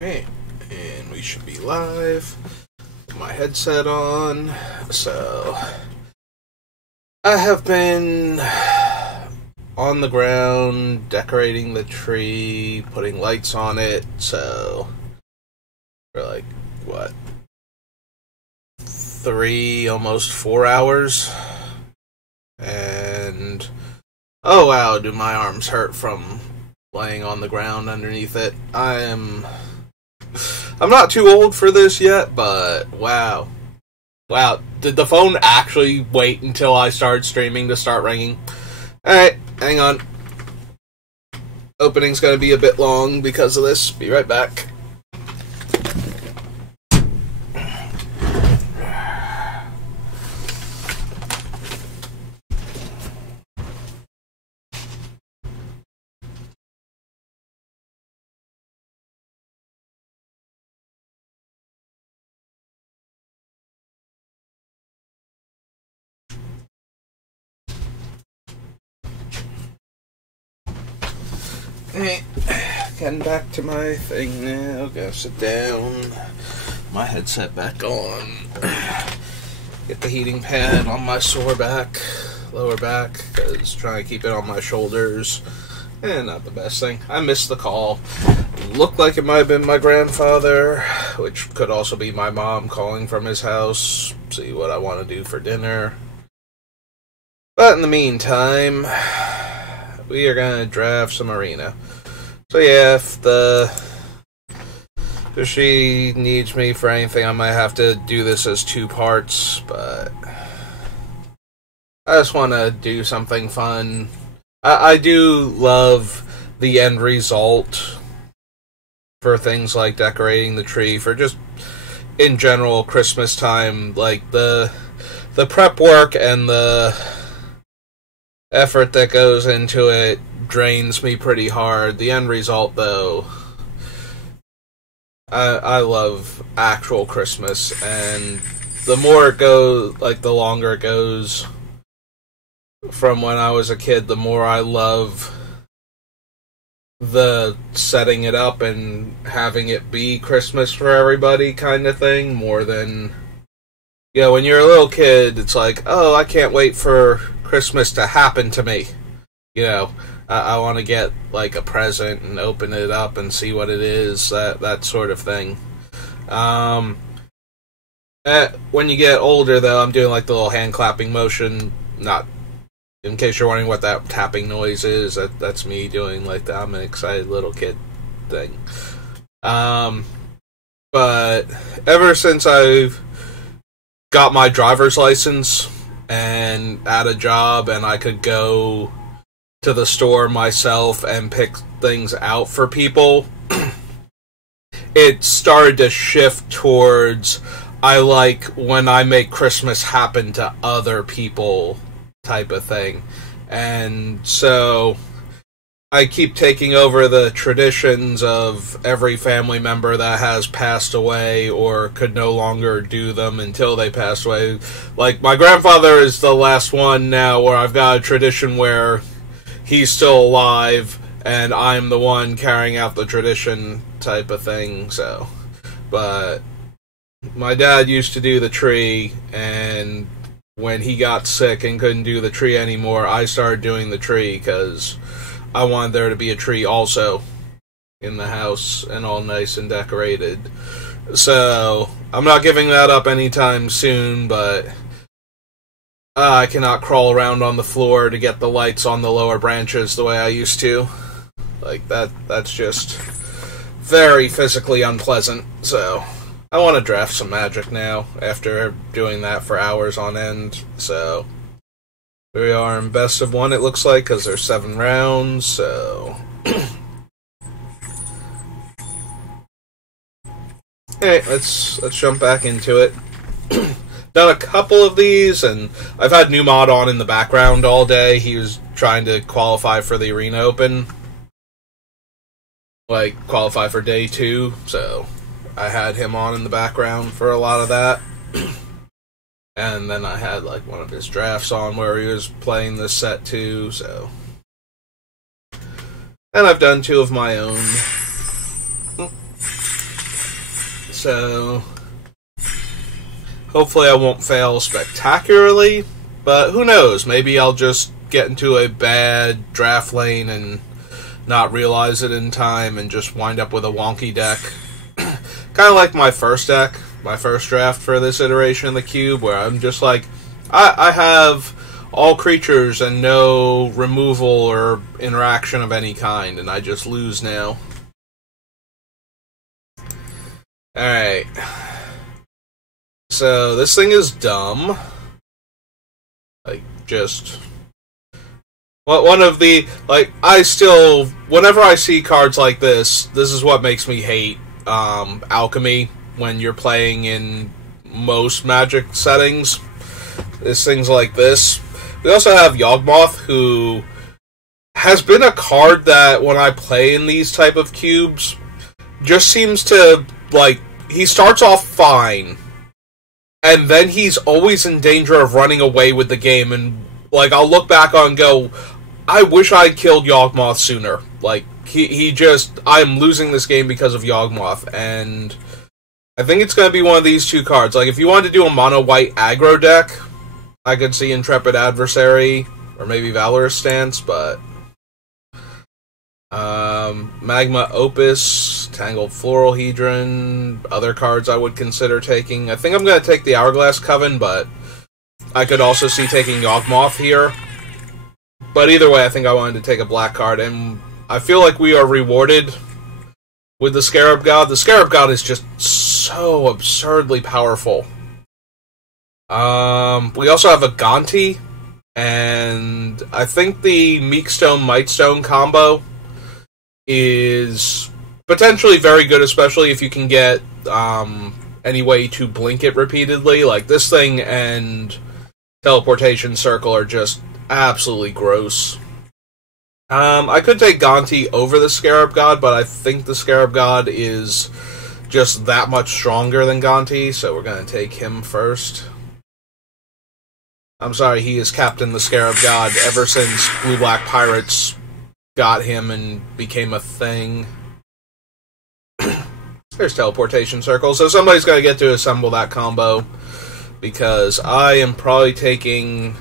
Okay, and we should be live. Put my headset on. So, I have been on the ground, decorating the tree, putting lights on it, so, for like, what, 3, almost 4 hours? And, oh wow, do my arms hurt from laying on the ground underneath it. I'm not too old for this yet, but wow. Wow, did the phone actually wait until I started streaming to start ringing? Alright, hang on. Opening's gonna be a bit long because of this. Be right back. Alright, getting back to my thing now. Gotta sit down. My headset back on. Get the heating pad on my sore back, lower back, because trying to keep it on my shoulders. Not the best thing. I missed the call. Looked like it might have been my grandfather, which could also be my mom calling from his house, see what I want to do for dinner. But in the meantime, we are going to draft some arena. So yeah, if she needs me for anything, I might have to do this as 2 parts, but I just want to do something fun. I do love the end result for things like decorating the tree, for just, in general, Christmas time, like the prep work and the effort that goes into it drains me pretty hard. The end result, though, I love actual Christmas, and the more it goes, like, the longer it goes from when I was a kid, the more I love the setting it up and having it be Christmas for everybody kind of thing, more than, you know, when you're a little kid, it's like, oh, I can't wait for Christmas to happen to me. You know, I want to get, like, a present and open it up and see what it is, that sort of thing. When you get older, though, I'm doing, like, the little hand clapping motion, not, in case you're wondering what that tapping noise is, that's me doing, like, the I'm an excited little kid thing. But ever since I've got my driver's license and at a job, and I could go to the store myself and pick things out for people, it started to shift towards, I like when I make Christmas happen to other people type of thing. And so I keep taking over the traditions of every family member that has passed away or could no longer do them until they passed away. Like, my grandfather is the last one now where I've got a tradition where he's still alive and I'm the one carrying out the tradition type of thing, so. But my dad used to do the tree, and when he got sick and couldn't do the tree anymore, I started doing the tree because I wanted there to be a tree also in the house and all nice and decorated. So I'm not giving that up anytime soon, but I cannot crawl around on the floor to get the lights on the lower branches the way I used to. Like, that's just very physically unpleasant. So I want to draft some Magic now after doing that for hours on end. So here we are in best of 1, it looks like, because there's 7 rounds, so alright, let's jump back into it. Done a couple of these, and I've had Numod on in the background all day. He was trying to qualify for the Arena Open, like, qualify for day 2, so I had him on in the background for a lot of that. And then I had, like, one of his drafts on where he was playing this set too, so. And I've done 2 of my own. So hopefully I won't fail spectacularly, but who knows? Maybe I'll just get into a bad draft lane and not realize it in time and just wind up with a wonky deck. Kind of like my first deck, my first draft for this iteration of the cube, where I'm just like, I have all creatures and no removal or interaction of any kind, and I just lose now. Alright. So, this thing is dumb. Like, just... one of the... Like, I still... Whenever I see cards like this is what makes me hate Alchemy when you're playing in most Magic settings. There's things like this. We also have Yawgmoth, who has been a card that, when I play in these type of cubes, just seems to, like, he starts off fine, and then he's always in danger of running away with the game, and, like, I'll look back on and go, I wish I'd killed Yawgmoth sooner. Like, he just, I'm losing this game because of Yawgmoth, and I think it's going to be one of these two cards. Like, if you wanted to do a mono-white aggro deck, I could see Intrepid Adversary, or maybe Valorous Stance, but Magma Opus, Tangled Floral Hedron, other cards I would consider taking. I think I'm going to take the Hourglass Coven, but I could also see taking Yawgmoth here. But either way, I think I wanted to take a black card, and I feel like we are rewarded with the Scarab God. The Scarab God is just so absurdly powerful. We also have a Gonti, and I think the Meekstone Mightstone combo is potentially very good, especially if you can get any way to blink it repeatedly. Like, this thing and Teleportation Circle are just absolutely gross. I could take Gonti over the Scarab God, but I think the Scarab God is just that much stronger than Gonti, so we're going to take him first. I'm sorry, he is Captain the Scarab God ever since Blue-Black Pirates got him and became a thing. There's Teleportation Circle, so somebody's got to get to assemble that combo, because I am probably taking...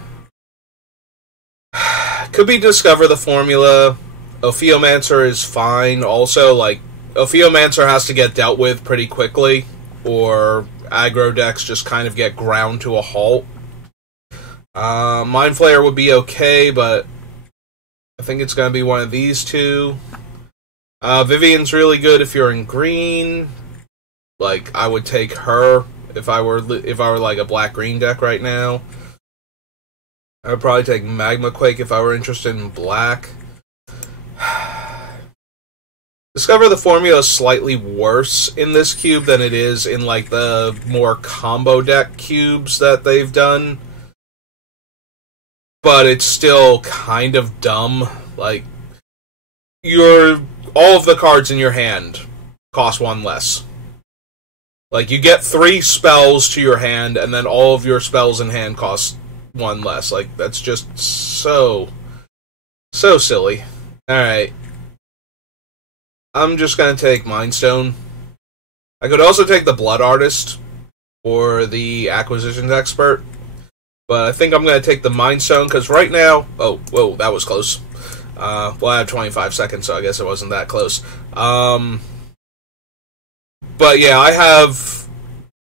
Could be Discover the Formula. Ophiomancer is fine. Also, like, Ophiomancer has to get dealt with pretty quickly, or aggro decks just kind of get ground to a halt. Mind Flayer would be okay, but I think it's going to be one of these two. Vivian's really good if you're in green. Like, I would take her if I were like a black-green deck right now. I would probably take Magma Quake if I were interested in black. Discover the Formula is slightly worse in this cube than it is in, like, the more combo deck cubes that they've done. But it's still kind of dumb. Like, all of the cards in your hand cost one less. Like, you get 3 spells to your hand, and then all of your spells in hand cost one less. Like, that's just so silly. Alright. I'm just gonna take Mind Stone. I could also take the Blood Artist or the Acquisitions Expert, but I think I'm gonna take the Mind Stone, because right now... Oh, whoa, that was close. Well, I have 25 seconds, so I guess it wasn't that close. But yeah, I have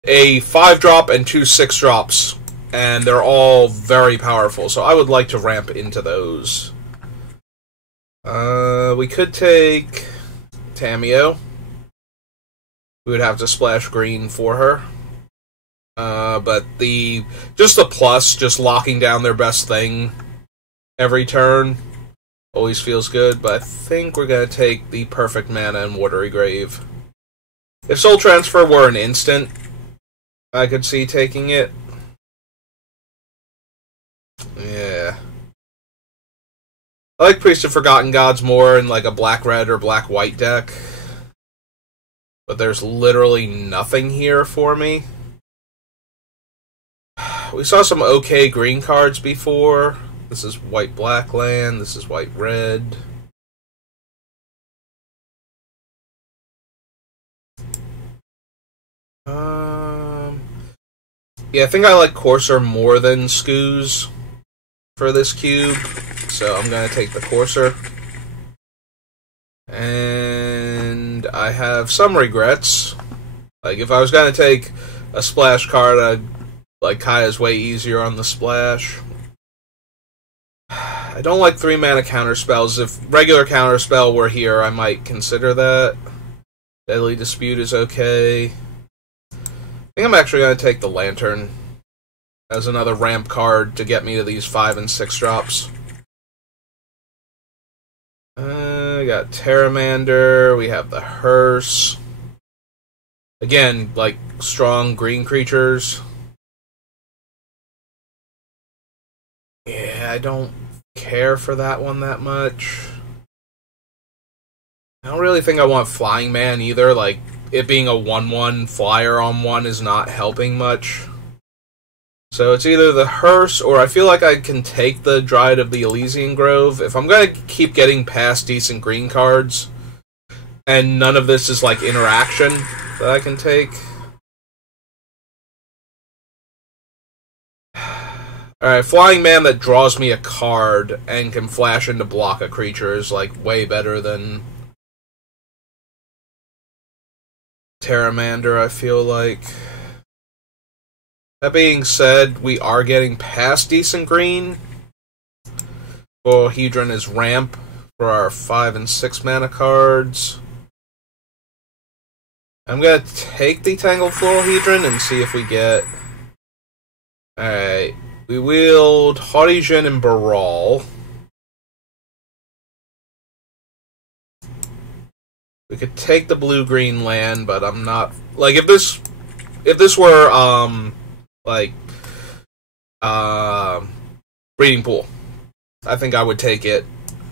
a 5-drop and 2 6-drops, and they're all very powerful, so I would like to ramp into those. We could take Tamiyo. We would have to splash green for her. But just the plus, just locking down their best thing every turn, always feels good, but I think we're going to take the Perfect Mana and Watery Grave. If Soul Transfer were an instant, I could see taking it. Yeah. I like Priest of Forgotten Gods more in like a black-red or black-white deck. But there's literally nothing here for me. We saw some okay green cards before. This is white-black land. This is white-red. Yeah, I think I like Courser more than Scooz for this cube, so I'm going to take the Courser. And I have some regrets. Like, if I was going to take a splash card, like, Kaya's way easier on the splash. I don't like 3-mana counterspells. If regular counterspell were here, I might consider that. Deadly Dispute is okay. I think I'm actually going to take the Lantern as another ramp card to get me to these 5 and 6 drops. We got Terramander, we have the Hearse. Again, like, strong green creatures. Yeah, I don't care for that one that much. I don't really think I want Flying Man either. Like, it being a 1/1 flyer on 1 is not helping much. So it's either the Hearse, or I feel like I can take the Dryad of the Elysian Grove. If I'm going to keep getting past decent green cards, and none of this is like interaction that I can take. Alright, Flying Man that draws me a card and can flash into block a creature is like way better than Terramander, I feel like. That being said, we are getting past decent green. Hedron is ramp for our 5 and 6 mana cards. I'm going to take the Tangled Hedron and see if we get... Alright, we wield Haughty Djinn and Baral. We could take the blue-green land, but I'm not... Like, if this were, Breeding Pool, I think I would take it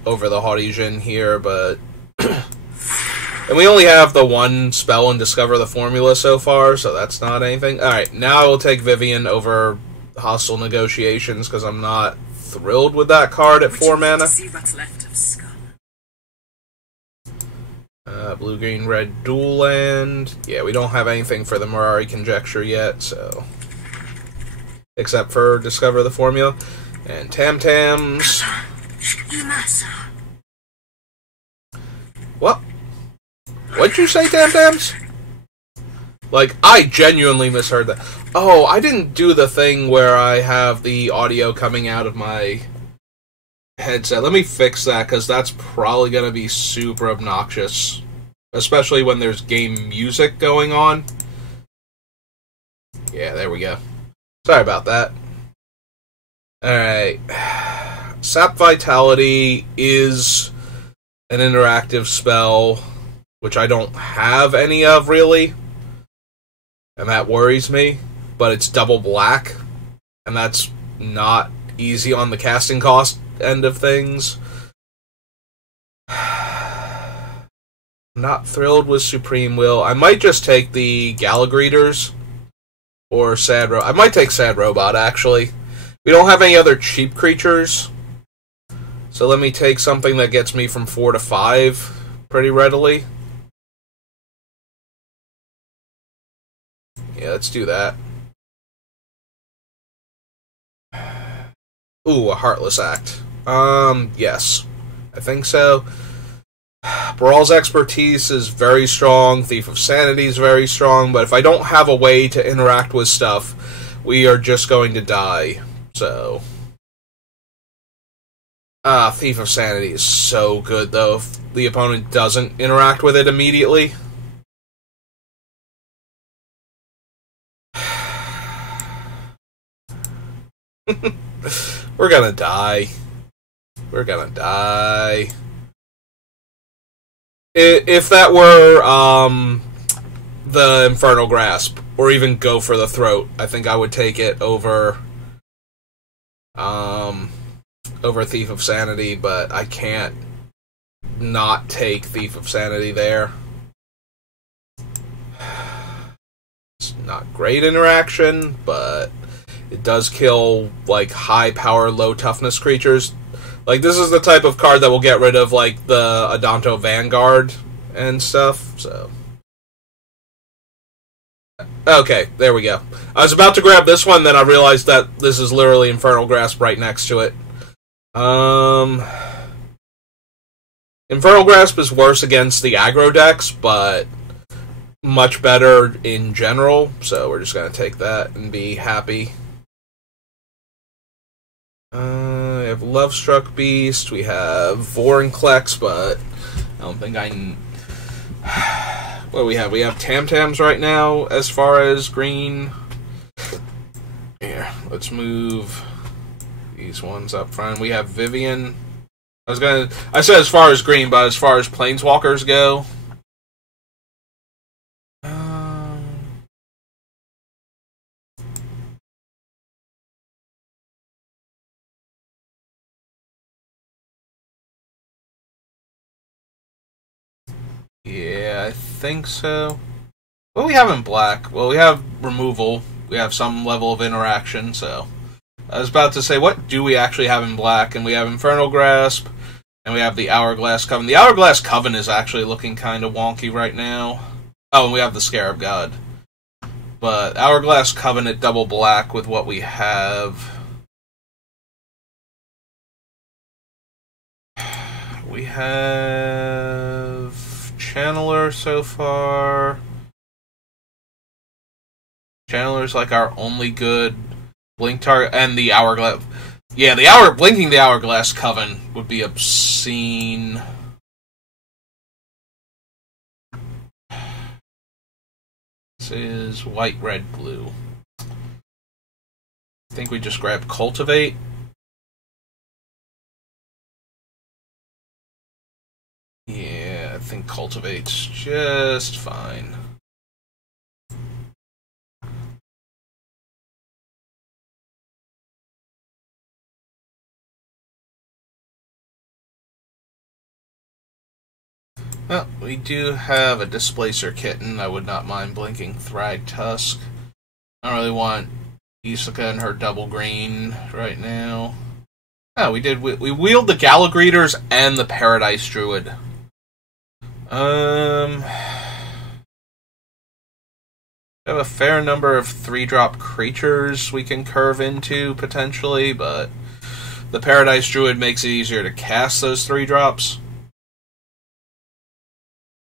over the Haughty Djinn here, but... And we only have the one spell in Discover the Formula so far, so that's not anything. Alright, now I will take Vivian over Hostile Negotiations, because I'm not thrilled with that card at 4 mana. Blue, green, red, dual land. Yeah, we don't have anything for the Mirari Conjecture yet, so... Except for Discover the Formula. And Tam-Tams. What? What'd you say, Tam-Tams? Like, I genuinely misheard that. Oh, I didn't do the thing where I have the audio coming out of my headset. Let me fix that, because that's probably going to be super obnoxious. Especially when there's game music going on. Yeah, there we go. Sorry about that. Alright. Sap Vitality is an interactive spell, which I don't have any of, really. And that worries me. But it's double black. And that's not easy on the casting cost end of things. Not thrilled with Supreme Will. I might just take the Galagreeters. Or Sad Robot. I might take Sad Robot, actually. We don't have any other cheap creatures. So let me take something that gets me from 4 to 5 pretty readily. Yeah, let's do that. Ooh, a Heartless Act. Yes. I think so. Baral's Expertise is very strong, Thief of Sanity is very strong, but if I don't have a way to interact with stuff, we are just going to die, so... Thief of Sanity is so good, though, if the opponent doesn't interact with it immediately. We're gonna die. We're gonna die. If that were, the Infernal Grasp, or even Go for the Throat, I think I would take it over, over Thief of Sanity, but I can't not take Thief of Sanity there. It's not great interaction, but it does kill, like, high power, low toughness creatures. Like, this is the type of card that will get rid of, like, the Adanto Vanguard and stuff, so... Okay, there we go. I was about to grab this one, then I realized that this is literally Infernal Grasp right next to it. Infernal Grasp is worse against the aggro decks, but much better in general, so we're just going to take that and be happy. We have Lovestruck Beast, we have Vorinclex, but I don't think I can... What do we have? We have Tam-Tams right now, as far as green. Here, let's move these ones up front. We have Vivian. I said as far as green, but as far as Planeswalkers go... Yeah, I think so. What do we have in black? Well, we have removal. We have some level of interaction, so... I was about to say, what do we actually have in black? And we have Infernal Grasp, and we have the Hourglass Coven. The Hourglass Coven is actually looking kind of wonky right now. Oh, and we have the Scarab God. But Hourglass Coven at double black with what we have... We have... Channeler so far. Channeler's like our only good blink target, and the Hourglass. Yeah, blinking the Hourglass Coven would be obscene. This is white, red, blue. I think we just grab Cultivate. Yeah, I think Cultivate's just fine. Well, we do have a Displacer Kitten. I would not mind blinking Thragtusk. I don't really want Isuka and her double green right now. Oh, we wield the Galagreeters and the Paradise Druid. We have a fair number of 3-drop creatures we can curve into, potentially, but the Paradise Druid makes it easier to cast those 3-drops.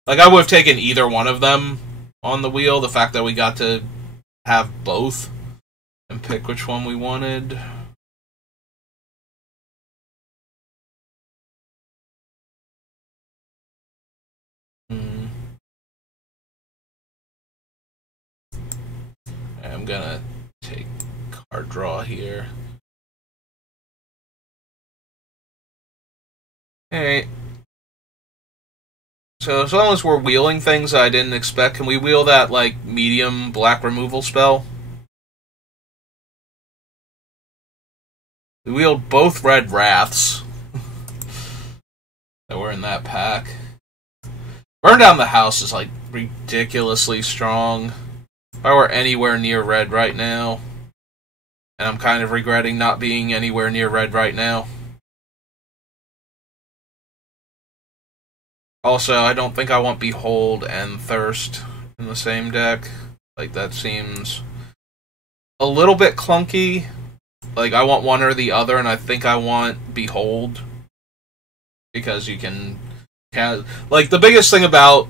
Like, I would have taken either one of them on the wheel, the fact that we got to have both and pick which one we wanted. I'm gonna take card draw here. Alright. So as long as we're wheeling things I didn't expect, can we wheel that, like, medium black removal spell? We wheeled both red Wraths that were in that pack. Burn Down the House is, like, ridiculously strong. If I were anywhere near red right now, and I'm kind of regretting not being anywhere near red right now. Also, I don't think I want Behold and Thirst in the same deck. Like, that seems a little bit clunky. Like, I want one or the other, and I think I want Behold. Because you can... Like, the biggest thing about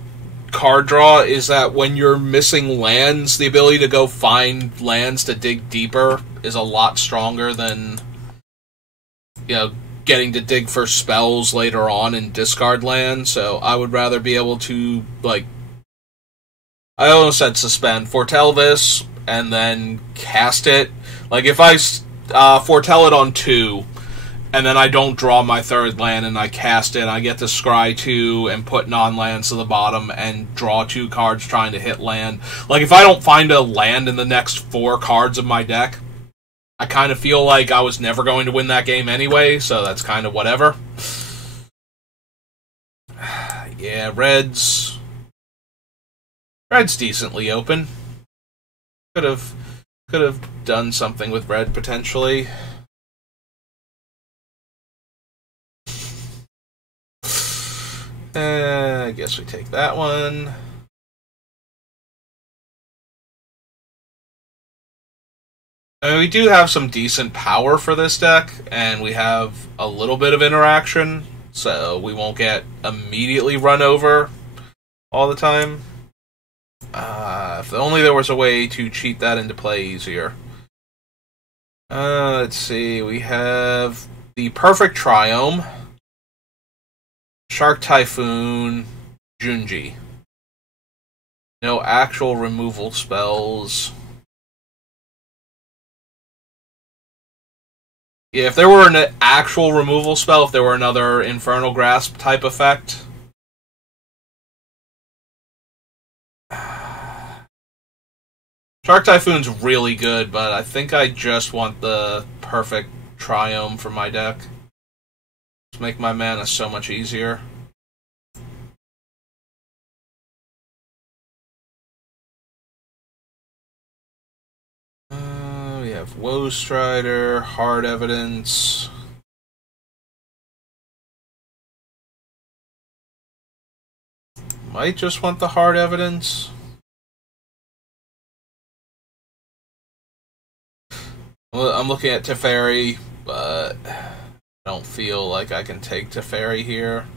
card draw is that when you're missing lands, the ability to go find lands to dig deeper is a lot stronger than, you know, getting to dig for spells later on and discard land. So I would rather be able to, like, I almost said suspend, foretell this, and then cast it. Like, if I foretell it on 2, and then I don't draw my 3rd land, and I cast it, I get to scry 2 and put non-lands to the bottom and draw 2 cards trying to hit land. Like, if I don't find a land in the next 4 cards of my deck, I kind of feel like I was never going to win that game anyway, so that's kind of whatever. Yeah, Red's decently open. Could have done something with Red, potentially. I guess we take that one. I mean, we do have some decent power for this deck, and we have a little bit of interaction, so we won't get immediately run over all the time. If only there was a way to cheat that into play easier. Let's see, we have the Perfect Triome, Shark Typhoon, Junji. No actual removal spells. Yeah, if there were an actual removal spell, if there were another Infernal Grasp type effect. Shark Typhoon's really good, but I think I just want the Perfect Triome for my deck. Just make my mana so much easier. We have Woe Strider, Hard Evidence. Might just want the Hard Evidence. Well, I'm looking at Teferi, but I don't feel like I can take Teferi here.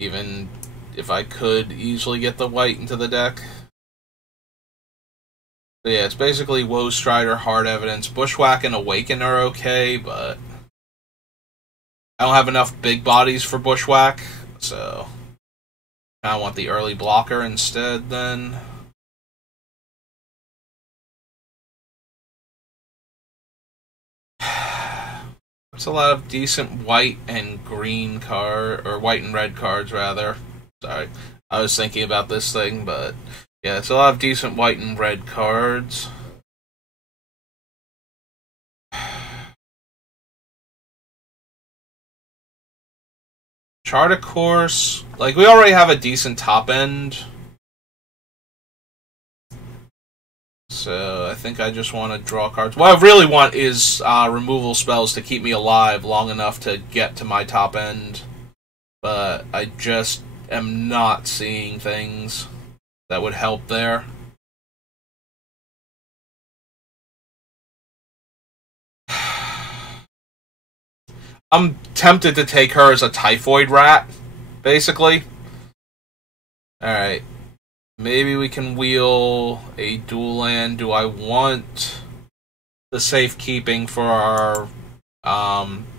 Even if I could easily get the white into the deck. So yeah, it's basically Woe Strider, Hard Evidence. Bushwhack and Awaken are okay, but I don't have enough big bodies for Bushwhack, so I want the early blocker instead then. It's a lot of decent white and green or white and red cards, rather. Sorry, I was thinking about this thing, but yeah, it's a lot of decent white and red cards. Chart a Course, like, we already have a decent top end. So I think I just want to draw cards. What I really want is removal spells to keep me alive long enough to get to my top end. But I just am not seeing things that would help there. I'm tempted to take her as a Typhoid Rat, basically. Alright. Maybe we can wheel a dual land. Do I want the safekeeping for our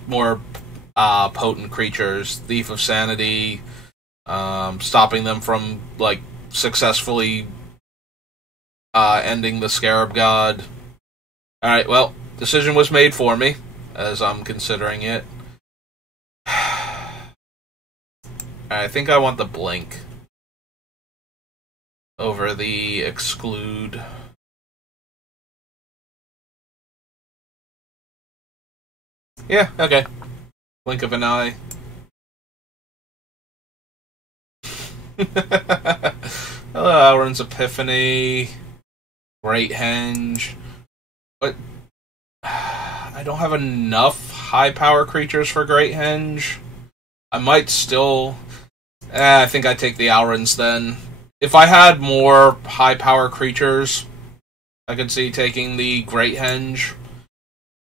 more potent creatures? Thief of Sanity, stopping them from, like, successfully ending the Scarab God. Alright, well, decision was made for me, as I'm considering it. I think I want the Blink over the Exclude. Yeah, okay. Blink of an eye. Hello, Alrund's Epiphany. Great Henge. But I don't have enough high power creatures for Great Henge. I might still... I think I'd take the Alrunds then. If I had more high power creatures, I could see taking the Great Henge.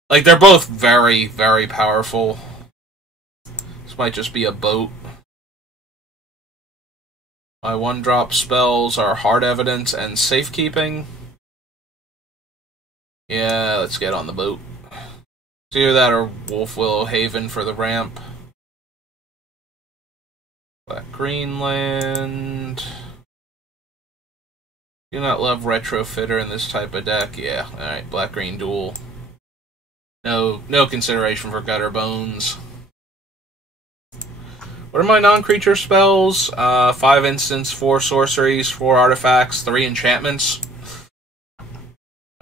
Like, they're both very, very powerful. This might just be a boat. My 1-drop spells are Hard Evidence and Safekeeping. Yeah, let's get on the boat. It's either that or Wolfwillow Haven for the ramp. Black Greenland. Do not love Retrofitter in this type of deck. Yeah, alright, Black Green Duel. No consideration for Gutter Bones. What are my non-creature spells? 5 instants, 4 sorceries, 4 artifacts, 3 enchantments.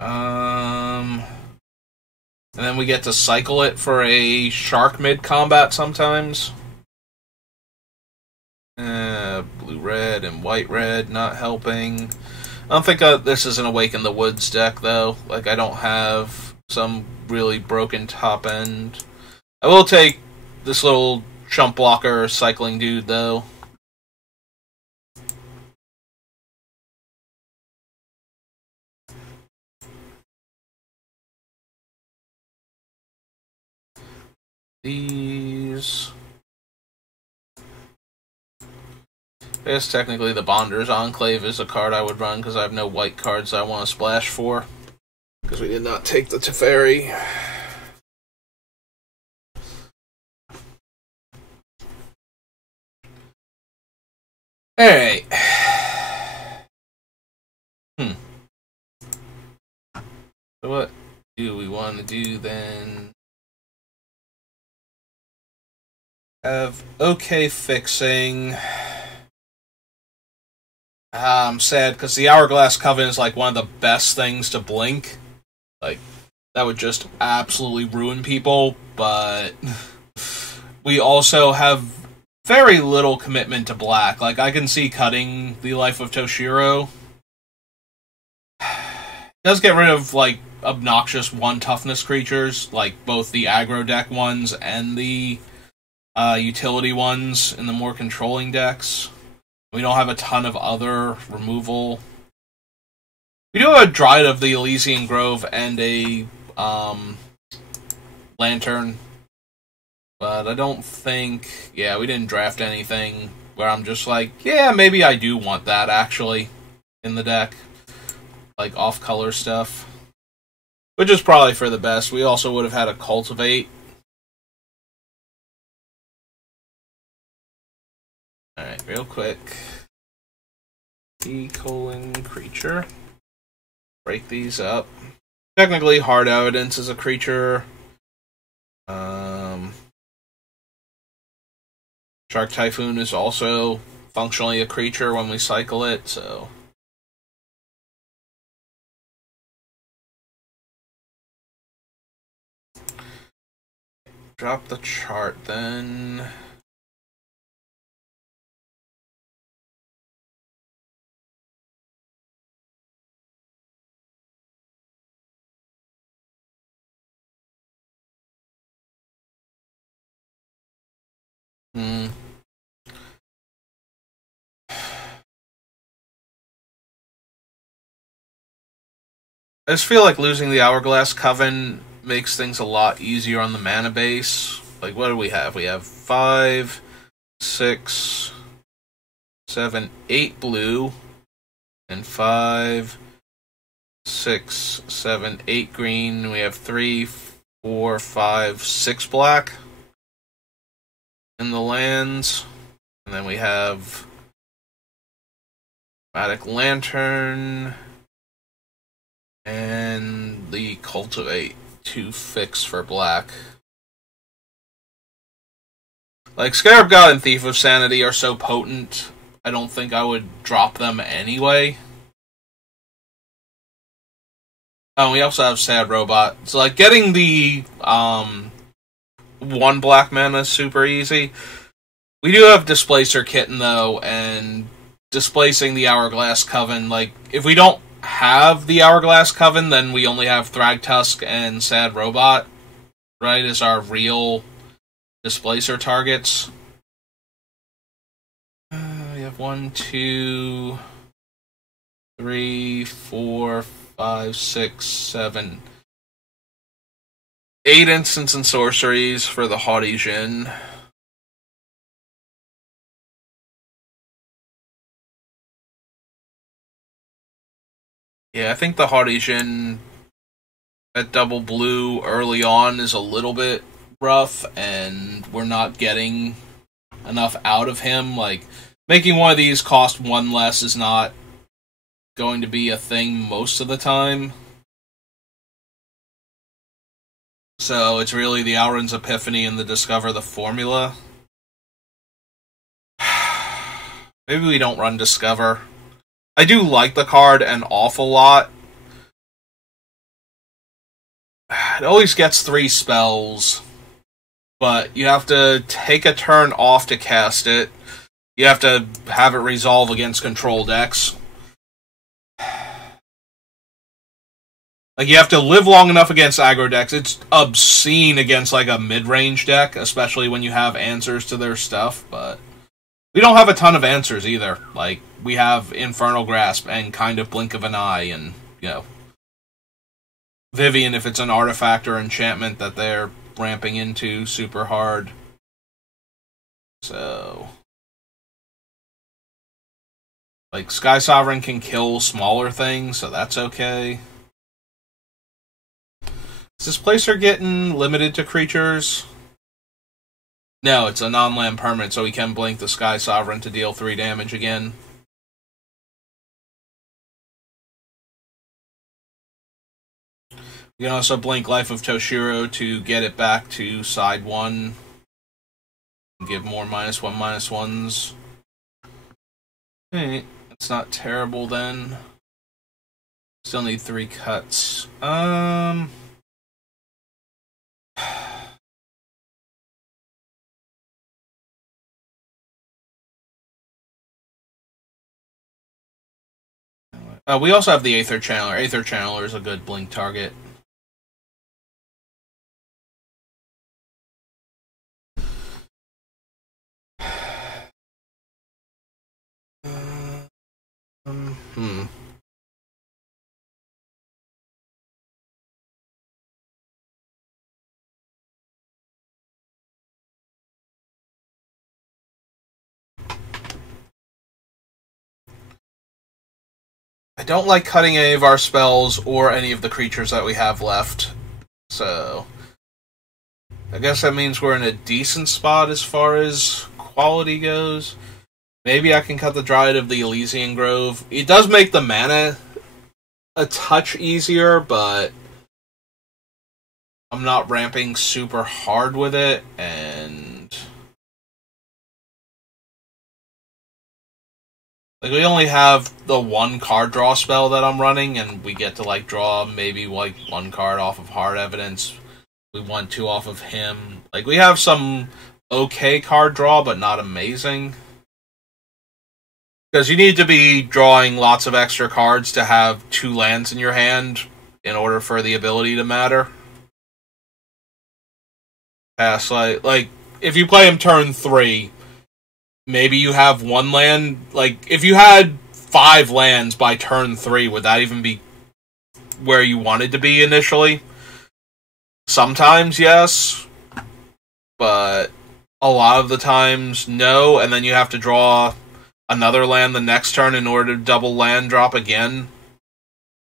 And then we get to cycle it for a shark mid-combat sometimes. Blue-red and white-red not helping. I don't think this is an Awaken the Woods deck, though. Like, I don't have some really broken top end. I will take this little chump blocker cycling dude, though. these. I guess technically the Bonders Enclave is a card I would run because I have no white cards I want to splash for. Because we did not take the Teferi. Alright. So what do we want to do then? Have okay fixing. I'm sad because the Hourglass Coven is like one of the best things to blink. Like, that would just absolutely ruin people, but we also have very little commitment to black. Like, I can see cutting the Life of Toshiro. It does get rid of, like, obnoxious 1 toughness creatures, like both the aggro deck ones and the utility ones in the more controlling decks. We don't have a ton of other removal. We do have a Dryad of the Elysian Grove and a Lantern. But I don't think... Yeah, we didn't draft anything where I'm just like, yeah, maybe I do want that, actually, in the deck. Like, off-color stuff. Which is probably for the best. We also would have had a Cultivate. Alright, real quick. Creature. Break these up. Technically, Hard Evidence is a creature. Shark Typhoon is also functionally a creature when we cycle it, so... Drop the chart, then... I just feel like losing the Hourglass Coven makes things a lot easier on the mana base. Like, what do we have? We have 5, 6, 7, 8 blue, and 5, 6, 7, 8 green. We have 3, 4, 5, 6 black in the lands. And then we have Chromatic Lantern and the Cultivate to fix for black. Like, Scarab God and Thief of Sanity are so potent, I don't think I would drop them anyway. Oh, we also have Sad Robot. So, like, getting the 1 black mana is super easy. We do have Displacer Kitten, though, and displacing the Hourglass Coven, like, if we don't have the Hourglass Coven, then we only have Thragtusk and Sad Robot, right, as our real displacer targets. We have 1, 2, 3, 4, 5, 6, 7, 8 instants and sorceries for the Haughty Djinn. Yeah, I think the Haughty Djinn at double blue early on is a little bit rough, and we're not getting enough out of him. Like, making one of these cost 1 less is not going to be a thing most of the time. So it's really the Alrund's Epiphany and the Discover the Formula. Maybe we don't run Discover. I do like the card an awful lot. It always gets 3 spells, but you have to take a turn off to cast it. You have to have it resolve against control decks. Like, you have to live long enough against aggro decks. It's obscene against, like, a mid-range deck, especially when you have answers to their stuff, but we don't have a ton of answers either. Like, we have Infernal Grasp and kind of Blink of an Eye and, you know, Vivian if it's an artifact or enchantment that they're ramping into super hard. So, like, Sky Sovereign can kill smaller things, so that's okay. Is this placer getting limited to creatures? No, it's a non-land permanent, so we can blink the Sky Sovereign to deal 3 damage again. You can also blink Life of Toshiro to get it back to side 1. Give more -1/-1s. Alright, that's not terrible then. Still need 3 cuts. We also have the Aether Channeler. Aether Channeler is a good blink target. I don't like cutting any of our spells or any of the creatures that we have left. So, I guess that means we're in a decent spot as far as quality goes. Maybe I can cut the Dryad of the Elysian Grove. It does make the mana a touch easier, but I'm not ramping super hard with it, and like, we only have the 1 card draw spell that I'm running, and we get to, like, draw maybe, like, 1 card off of Hard Evidence. We want 2 off of him. Like, we have some okay card draw, but not amazing. Because you need to be drawing lots of extra cards to have 2 lands in your hand in order for the ability to matter. Past, like, if you play him turn 3, maybe you have 1 land. Like, if you had 5 lands by turn 3, would that even be where you wanted to be initially? Sometimes, yes. But a lot of the times, no. And then you have to draw another land the next turn in order to double land drop again.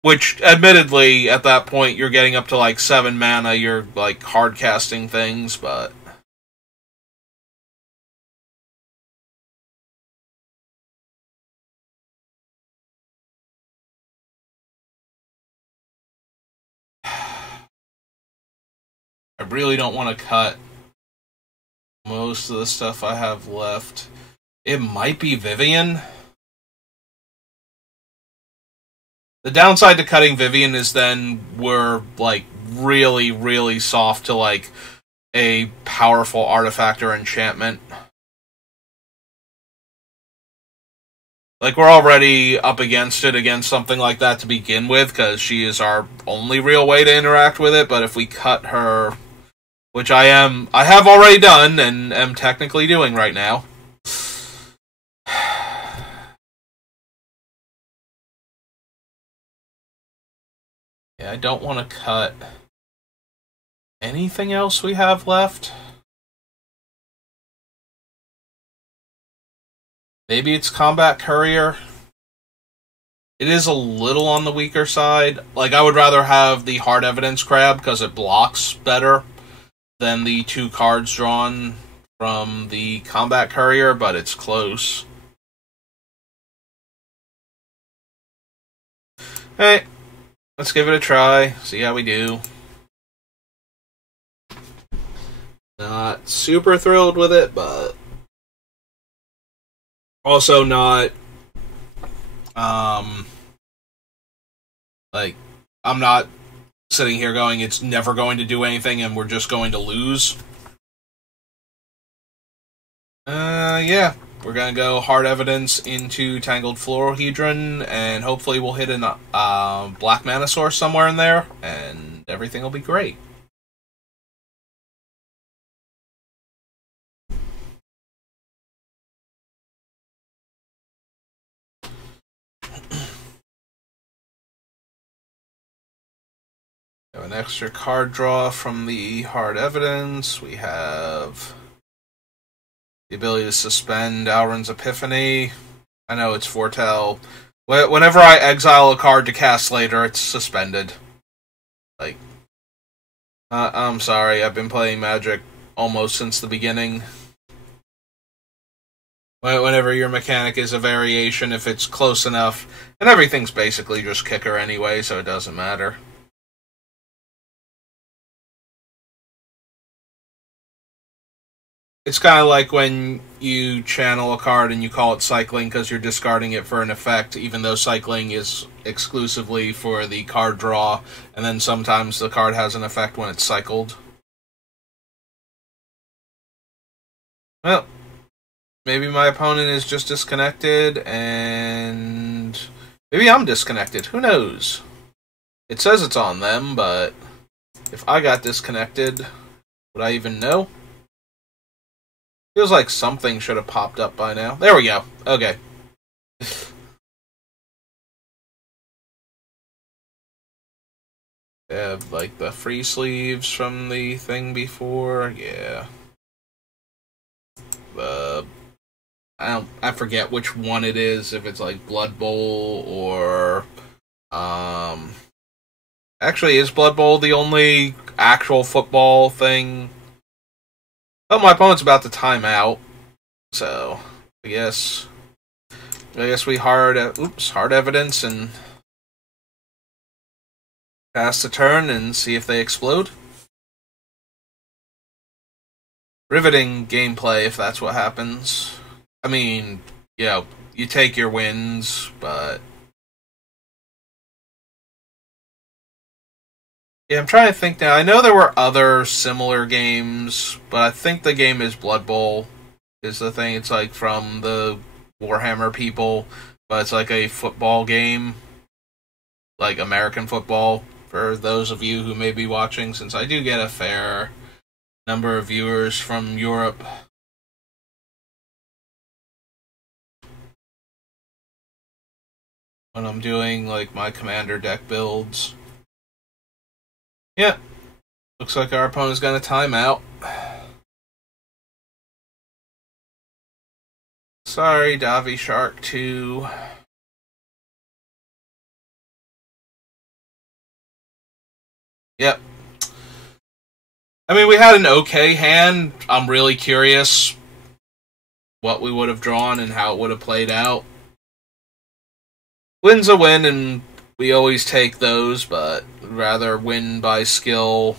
Which, admittedly, at that point, you're getting up to, like, 7 mana, you're, like, hard casting things, but I really don't want to cut most of the stuff I have left. It might be Vivien. The downside to cutting Vivien is then we're, like, really, really soft to, like, a powerful artifact or enchantment. Like, we're already up against it against something like that to begin with, because she is our only real way to interact with it, but if we cut her, which I have already done, and am technically doing right now. Yeah, I don't want to cut anything else we have left. Maybe it's Combat Courier. It is a little on the weaker side. Like, I would rather have the Hard Evidence Crab, because it blocks better than the 2 cards drawn from the Combat Courier, but it's close. Hey, let's give it a try, see how we do. Not super thrilled with it, but also not, like, I'm not sitting here going, it's never going to do anything and we're just going to lose. Yeah. We're gonna go Hard Evidence into Tangled Floralhedron, and hopefully we'll hit a Black Mana Source somewhere in there, and everything will be great. an extra card draw from the hard evidence. We have the ability to suspend Alrund's Epiphany. I know it's foretell. Whenever I exile a card to cast later, it's suspended. Like, I'm sorry, I've been playing Magic almost since the beginning. Whenever your mechanic is a variation, if it's close enough, and everything's basically just kicker anyway, so it doesn't matter. It's kind of like when you channel a card and you call it cycling because you're discarding it for an effect, even though cycling is exclusively for the card draw, and then sometimes the card has an effect when it's cycled. Well, maybe my opponent is just disconnected, and maybe I'm disconnected. Who knows? It says it's on them, but if I got disconnected, would I even know? Feels like something should have popped up by now. There we go. Okay. They have, like, the free sleeves from the thing before. Yeah. I forget which one it is, if it's, like, Blood Bowl or... Actually, is Blood Bowl the only actual football thing? Oh, my opponent's about to time out, so I guess we hard evidence and pass the turn and see if they explode. Riveting gameplay if that's what happens. I mean, yeah, you take your wins, but yeah, I'm trying to think now. I know there were other similar games, but I think the game is Blood Bowl is the thing. It's like from the Warhammer people, but it's like a football game, like American football, for those of you who may be watching, since I do get a fair number of viewers from Europe. When I'm doing, like, my Commander deck builds. Yeah, looks like our opponent's got a timeout. Sorry, Davi Shark 2. Yep. I mean, we had an okay hand. I'm really curious what we would have drawn and how it would have played out. Win's a win, and we always take those, but rather win by skill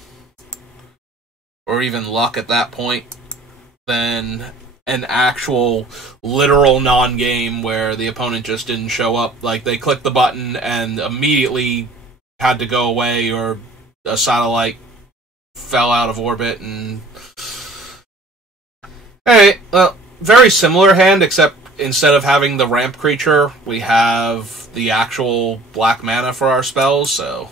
or even luck at that point than an actual literal non-game where the opponent just didn't show up. Like, they clicked the button and immediately had to go away, or a satellite fell out of orbit. And alright, well, very similar hand, except instead of having the ramp creature, we have the actual black mana for our spells, so...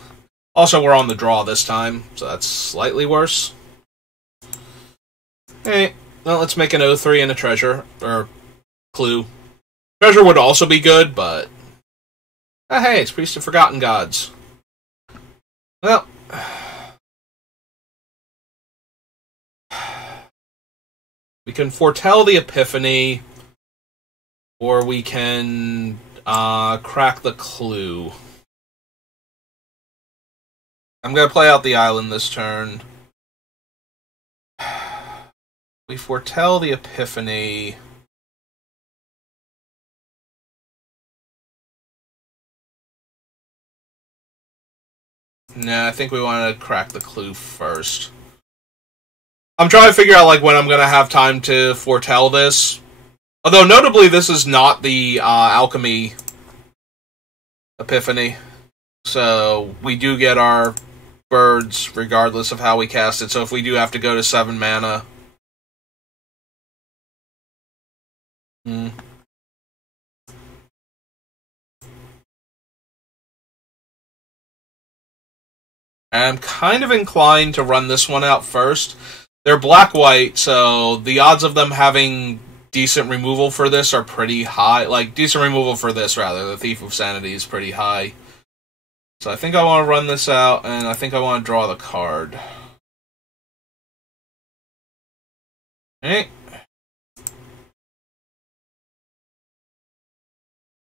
Also, we're on the draw this time, so that's slightly worse. Hey, well, let's make an 0-3 and a treasure, or clue. Treasure would also be good, but... hey, it's Priest of Forgotten Gods. Well... we can foretell the Epiphany, or we can crack the clue. I'm going to play out the island this turn. We foretell the Epiphany. Nah, I think we want to crack the clue first. I'm trying to figure out, like, when I'm going to have time to foretell this. Although, notably, this is not the Alchemy Epiphany. So, we do get our birds regardless of how we cast it. So, if we do have to go to 7 mana... I'm kind of inclined to run this one out first. They're black-white, so the odds of them having decent removal for this are pretty high. Like, decent removal for this, rather. The Thief of Sanity is pretty high. So I think I want to run this out, and I think I want to draw the card. Okay.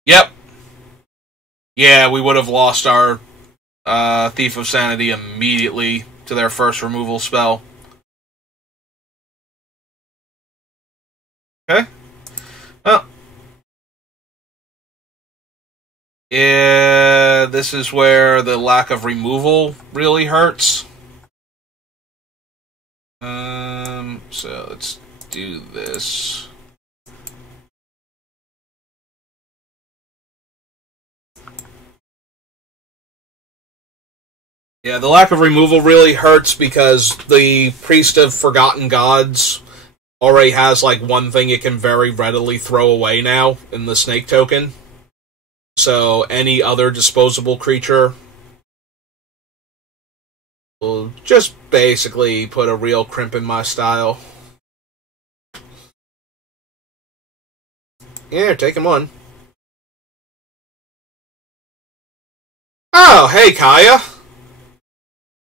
Yep. Yeah, we would have lost our Thief of Sanity immediately to their first removal spell. Okay. Well. Yeah, this is where the lack of removal really hurts. So let's do this. Yeah, the lack of removal really hurts because the Priest of Forgotten Gods already has like one thing it can very readily throw away now in the snake token. So any other disposable creature will just basically put a real crimp in my style. Yeah, take him on. Oh, hey Kaya.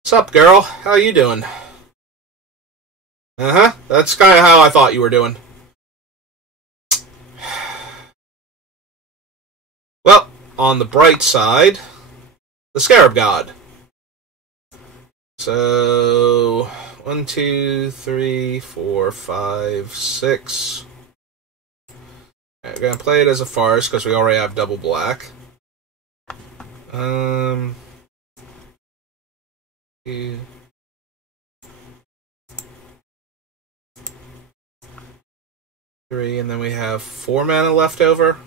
What's up, girl? How you doing? Uh-huh. That's kind of how I thought you were doing. Well, on the bright side, the Scarab God. So, 1, 2, 3, 4, 5, 6. Right, we're going to play it as a farce because we already have double black. 2, 3, and then we have 4 mana left over.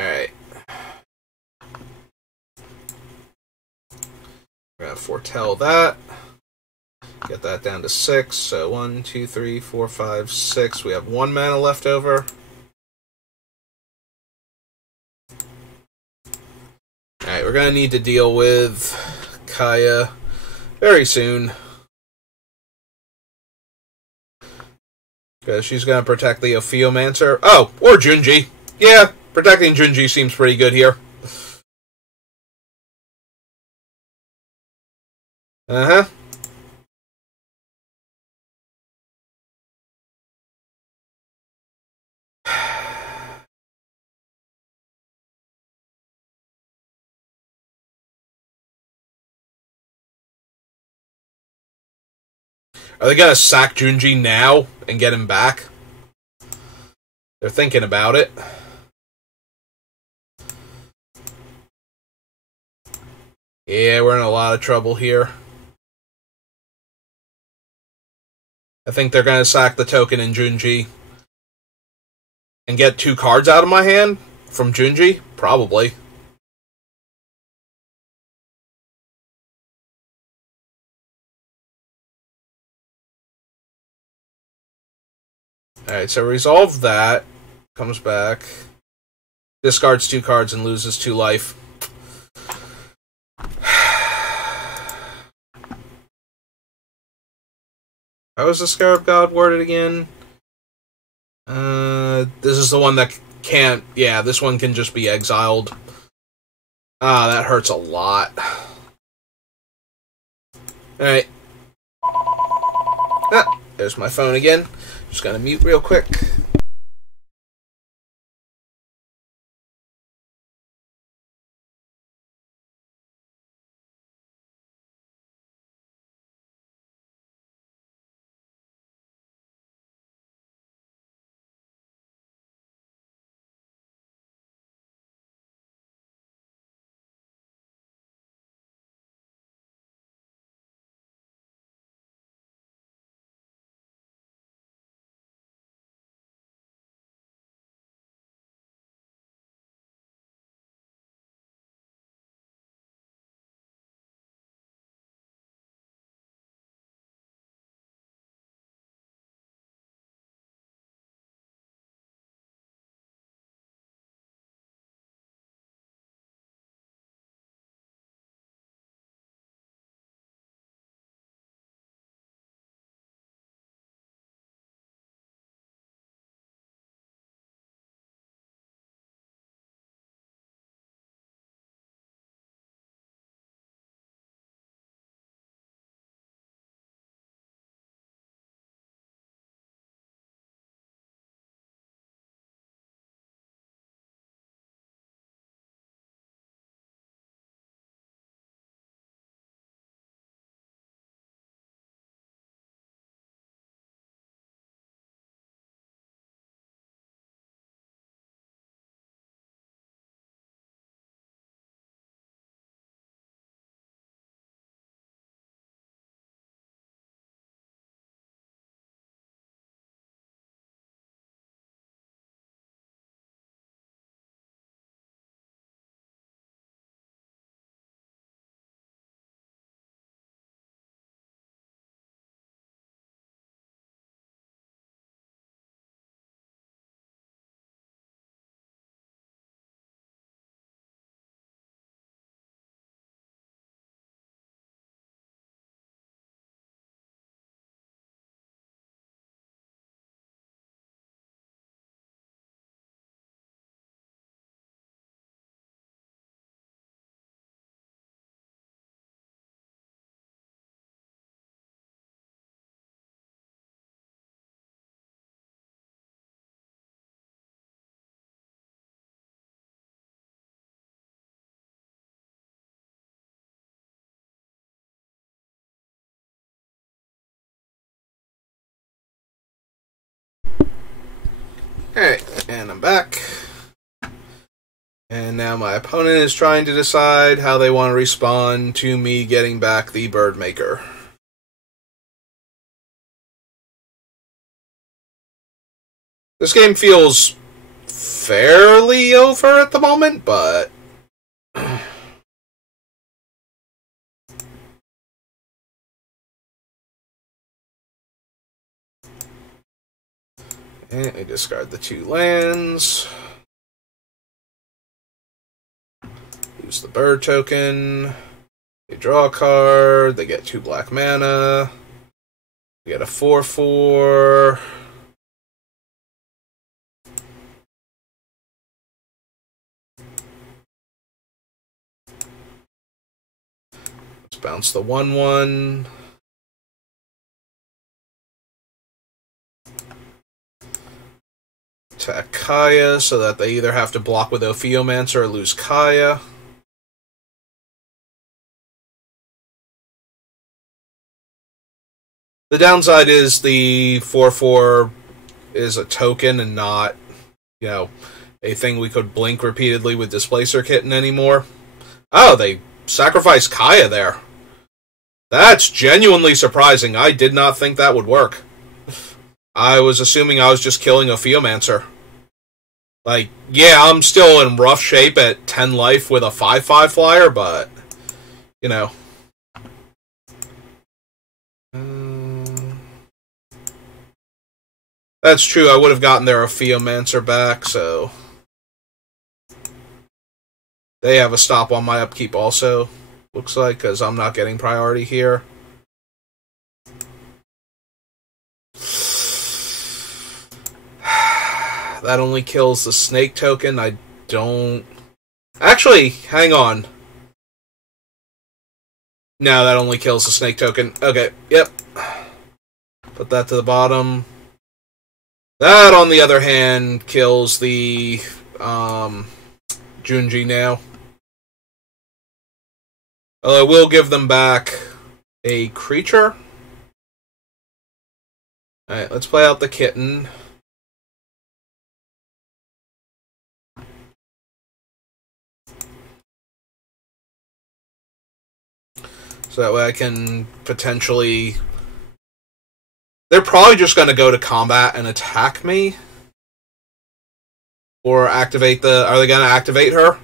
Alright. We're going to foretell that. Get that down to 6. So 1, 2, 3, 4, 5, 6. We have 1 mana left over. Alright, we're going to need to deal with Kaya very soon. Because she's going to protect the Ophiomancer. Oh, or Junji. Yeah, protecting Junji seems pretty good here. Uh-huh. Are they going to sack Junji now and get him back? They're thinking about it. Yeah, we're in a lot of trouble here. I think they're going to sack the token in Junji. And get 2 cards out of my hand from Junji? Probably. Alright, so resolve that. Comes back. Discards 2 cards and loses 2 life. How is the Scarab God worded again? This is the one that can't... Yeah, this one can just be exiled. Ah, that hurts a lot. Alright. Ah, there's my phone again. Just gonna mute real quick. Alright, and I'm back. And now my opponent is trying to decide how they want to respond to me getting back the Bird Maker. This game feels fairly over at the moment, but... And I discard the 2 lands. Use the bird token. They draw a card. They get 2 black mana. We get a 4/4. Let's bounce the 1/1. Attack Kaya so that they either have to block with Ophiomancer or lose Kaya. The downside is the 4/4 is a token and not, you know, a thing we could blink repeatedly with Displacer Kitten anymore. Oh, they sacrificed Kaya there. That's genuinely surprising. I did not think that would work. I was assuming I was just killing Ophiomancer. Like, yeah, I'm still in rough shape at 10 life with a 5/5 flyer, but, you know. That's true, I would have gotten their Ophiomancer back, so... They have a stop on my upkeep also, looks like, because I'm not getting priority here. That only kills the snake token. I don't... Actually, hang on. No, that only kills the snake token. Okay, yep. Put that to the bottom. That, on the other hand, kills the Junji now. I will give them back a creature. Alright, let's play out the kitten. So that way I can potentially... They're probably just going to go to combat and attack me. Or activate the... Are they going to activate her?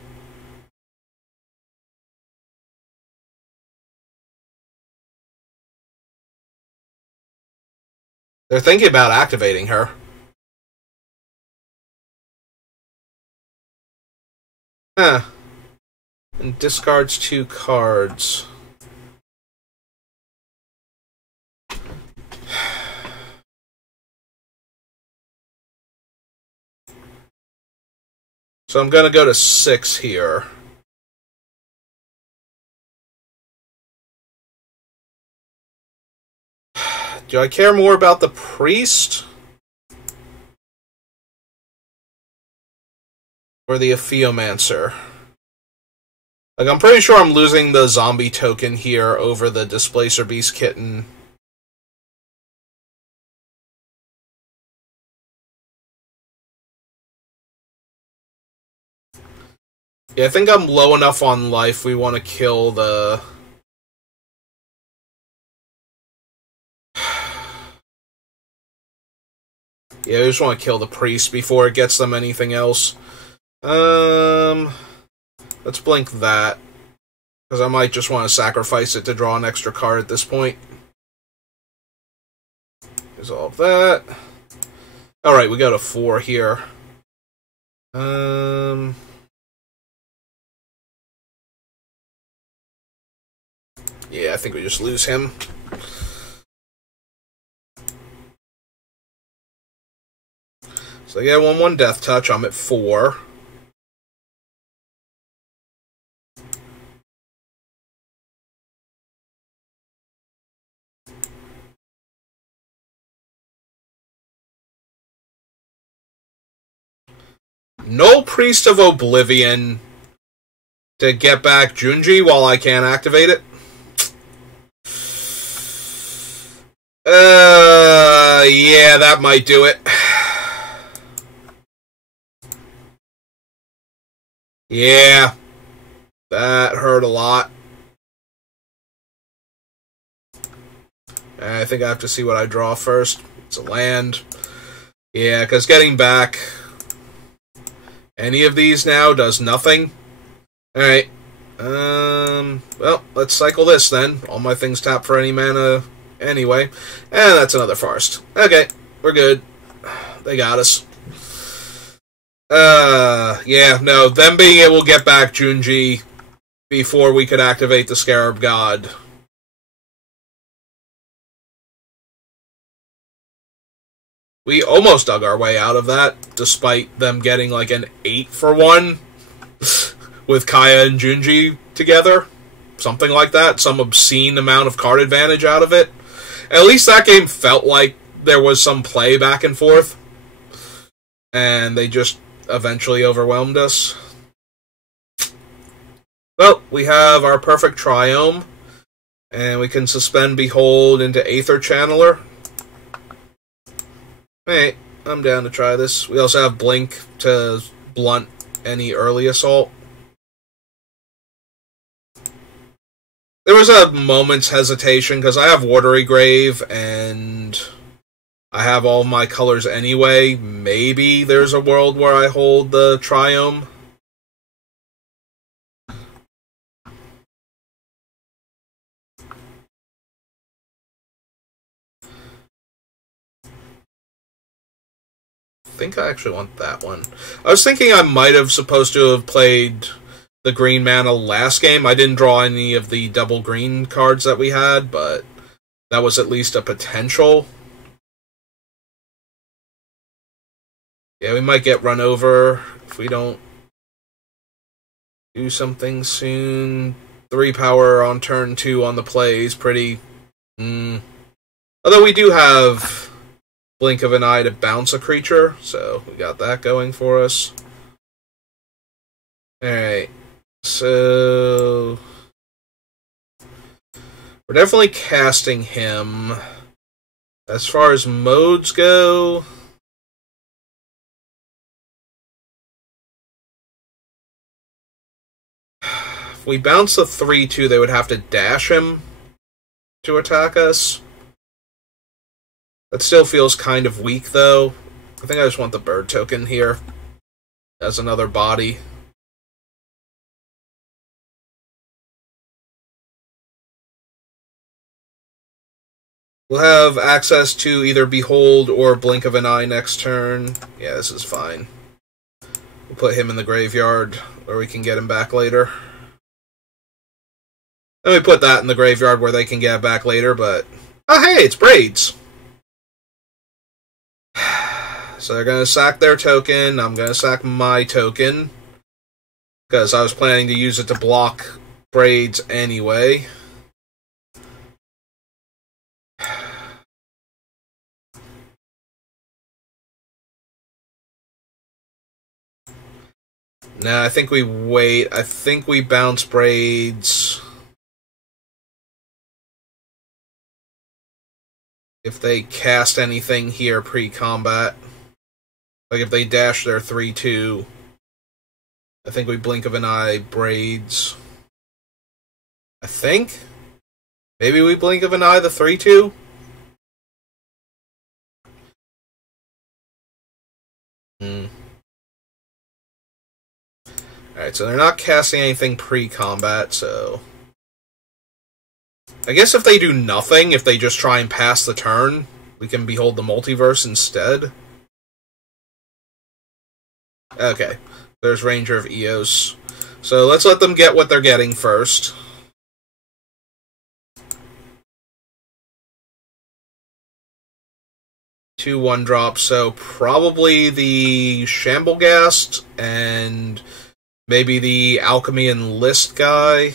They're thinking about activating her. Huh. And discards 2 cards. So I'm going to go to 6 here. Do I care more about the priest? Or the Ophiomancer? Like, I'm pretty sure I'm losing the zombie token here over the Displacer Beast Kitten. Yeah, I think I'm low enough on life. We want to kill the... Yeah, we just want to kill the priest before it gets them anything else. Let's blink that. Because I might just want to sacrifice it to draw an extra card at this point. Resolve that. Alright, we got a 4 here. Yeah, I think we just lose him. So yeah, 1/1 Death Touch. I'm at 4. No Priest of Oblivion to get back Junji while I can't activate it. Yeah, that might do it. Yeah, that hurt a lot. I think I have to see what I draw first. It's a land. Yeah, because getting back any of these now does nothing. Alright. Well, let's cycle this then. All my things tap for any mana anyway. And that's another forest. Okay, we're good. They got us. Yeah, no, them being able to get back Junji before we could activate the Scarab God. We almost dug our way out of that, despite them getting like an 8-for-1 with Kaya and Junji together. Something like that. Some obscene amount of card advantage out of it. At least that game felt like there was some play back and forth. And they just eventually overwhelmed us. Well, we have our perfect Triome. And we can suspend Behold into Aether Channeler. Hey, I'm down to try this. We also have Blink to blunt any early assault. There was a moment's hesitation, because I have Watery Grave, and I have all my colors anyway. Maybe there's a world where I hold the Triome. I think I actually want that one. I was thinking I might have supposed to have played the green mana last game. I didn't draw any of the double green cards that we had, but that was at least a potential. Yeah, we might get run over if we don't do something soon. 3 power on turn 2 on the play is pretty... Although we do have Blink of an Eye to bounce a creature, so we got that going for us. Alright, so we're definitely casting him. As far as modes go, if we bounce the 3/2, they would have to dash him to attack us. That still feels kind of weak, though. I think I just want the bird token here as another body. We'll have access to either Behold or Blink of an Eye next turn. Yeah, this is fine. We'll put him in the graveyard, where we can get him back later. Then we put that in the graveyard where they can get it back later, but... Oh, hey, it's Braids! So they're going to sack their token, I'm going to sack my token, because I was planning to use it to block Braids anyway. No, I think we wait. I think we bounce Braids. If they cast anything here pre-combat. Like if they dash their 3/2. I think we Blink of an Eye, Braids. I think? Maybe we Blink of an Eye the 3/2? Alright, so they're not casting anything pre-combat, so... I guess if they do nothing, if they just try and pass the turn, we can Behold the Multiverse instead. Okay, there's Ranger of Eos. So let's let them get what they're getting first. Two 1-drops, so probably the Shamblegast and maybe the Alchemy and List guy.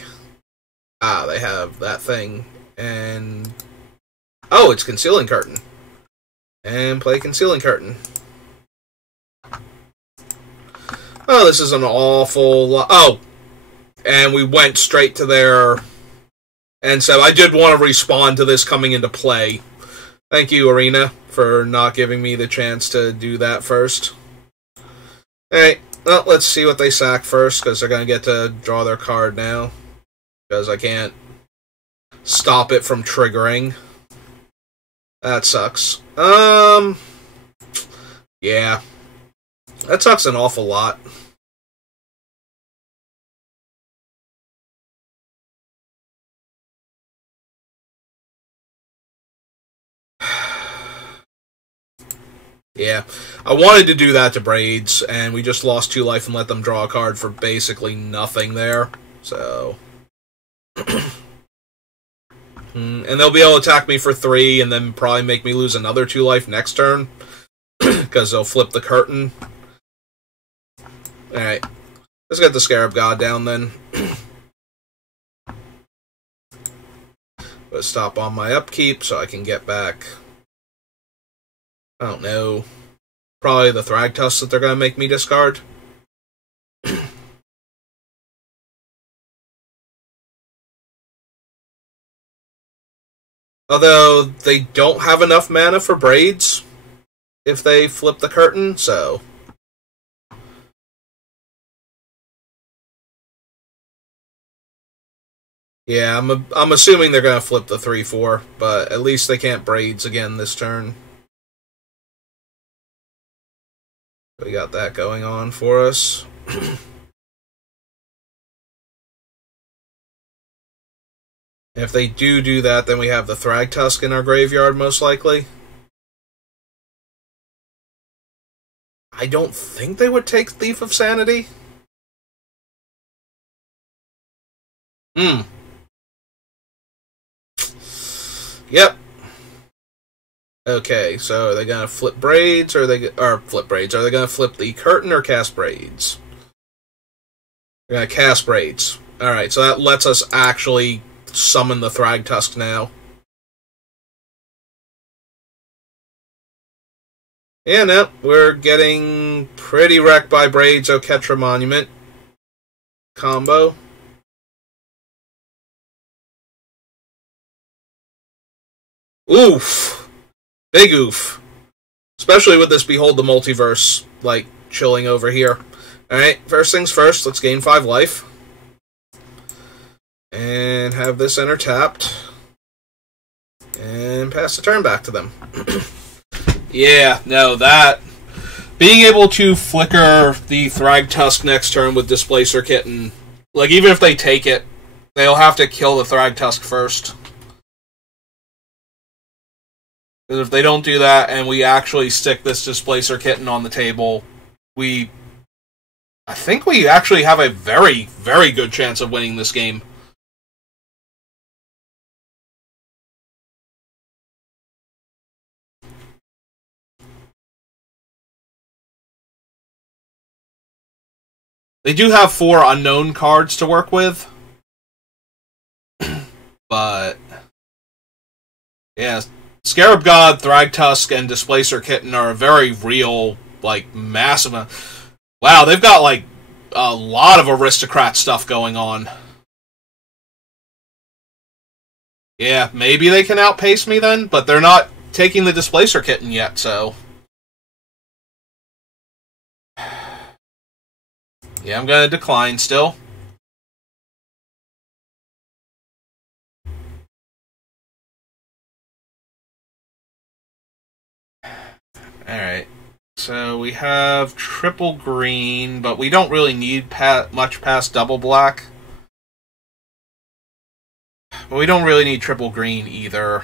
Ah, they have that thing. And... oh, it's Concealing Curtain. And play Concealing Curtain. Oh, this is an awful lot. Oh! And we went straight to their... and so I did want to respond to this coming into play. Thank you, Arena, for not giving me the chance to do that first. Alright, Well, let's see what they sack first, because they're going to get to draw their card now. Because I can't stop it from triggering. That sucks. Yeah. That sucks an awful lot. Yeah, I wanted to do that to Braids, and we just lost 2 life and let them draw a card for basically nothing there. So, and they'll be able to attack me for 3, and then probably make me lose another 2 life next turn, because they'll flip the curtain. Alright, let's get the Scarab God down then. Let's stop on my upkeep so I can get back... I don't know. Probably the Thragtusk that they're going to make me discard. Although, they don't have enough mana for Braids if they flip the curtain, so... Yeah, I'm assuming they're going to flip the 3-4, but at least they can't Braids again this turn. We got that going on for us. If they do that, then we have the Thragtusk in our graveyard, most likely. I don't think they would take Thief of Sanity. Yep. Okay, so are they gonna flip Braids, or flip Braids? Are they gonna flip the curtain or cast Braids? They're gonna cast Braids. Alright, so that lets us actually summon the Thragtusk now. Yeah, no, we're getting pretty wrecked by Braids Oketra Monument combo. Oof. Big oof. Especially with this Behold the Multiverse, like, chilling over here. Alright, first things first, let's gain 5 life. And have this enter tapped. And pass the turn back to them. Yeah, no, that... Being able to flicker the Thragtusk next turn with Displacer Kitten, like, even if they take it, they'll have to kill the Thragtusk first. Because if they don't do that, and we actually stick this Displacer Kitten on the table, I think we actually have a very, very good chance of winning this game. They do have 4 unknown cards to work with. But... yeah, Scarab God, Thragtusk, and Displacer Kitten are a very real, like, massive... Wow, they've got, like, a lot of aristocrat stuff going on. Yeah, maybe they can outpace me then, but they're not taking the Displacer Kitten yet, so... Yeah, I'm gonna decline still. Alright, so we have triple green, but we don't really need much past double black. But we don't really need triple green either.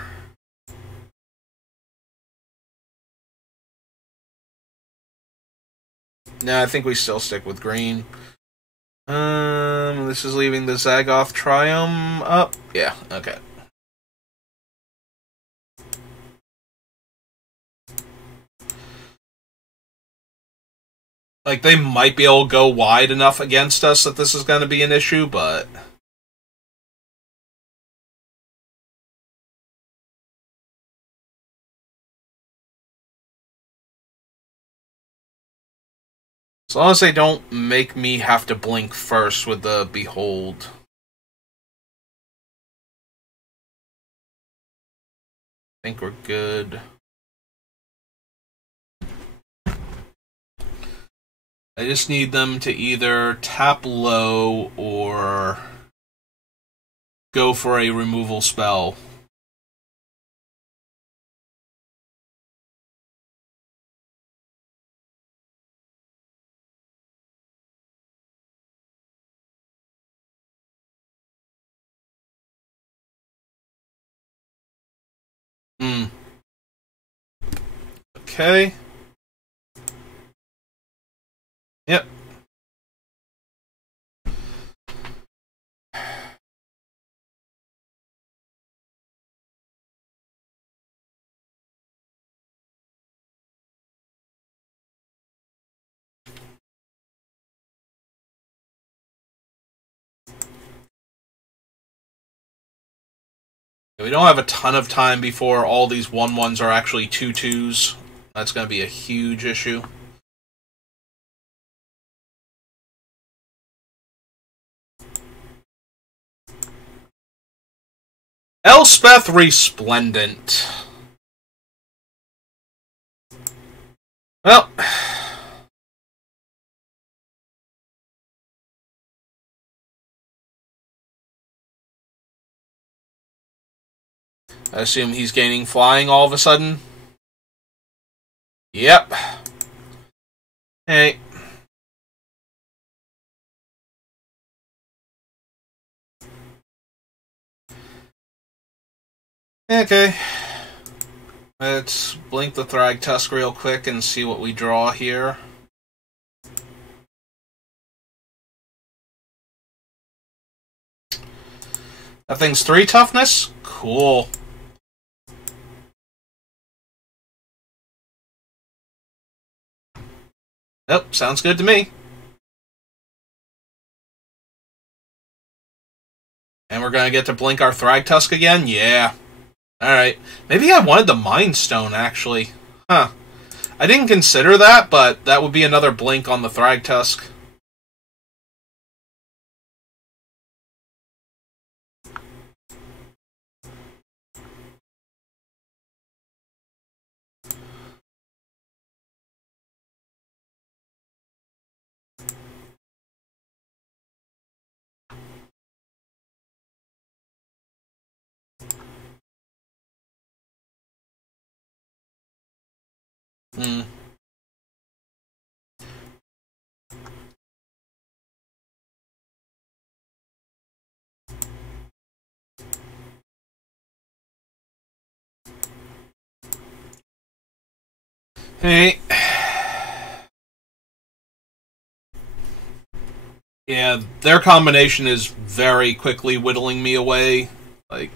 No, I think we still stick with green. This is leaving the Zagoth Triumph up. Yeah, okay. Like, they might be able to go wide enough against us that this is going to be an issue, but... as long as they don't make me have to blink first with the Behold. I think we're good. I just need them to either tap low or go for a removal spell. Okay. Yep. We don't have a ton of time before all these 1/1s are actually 2/2s. That's going to be a huge issue. Elspeth Resplendent. Well, I assume he's gaining flying all of a sudden. Yep. Hey. Okay. Let's blink the Thragtusk real quick and see what we draw here. That thing's 3 toughness? Cool. Nope, sounds good to me. And we're going to get to blink our Thragtusk again? Yeah. Alright. Maybe I wanted the Mind Stone, actually. Huh. I didn't consider that, but that would be another blink on the Thragtusk. Hmm. Hey. Yeah, their combination is very quickly whittling me away. Like...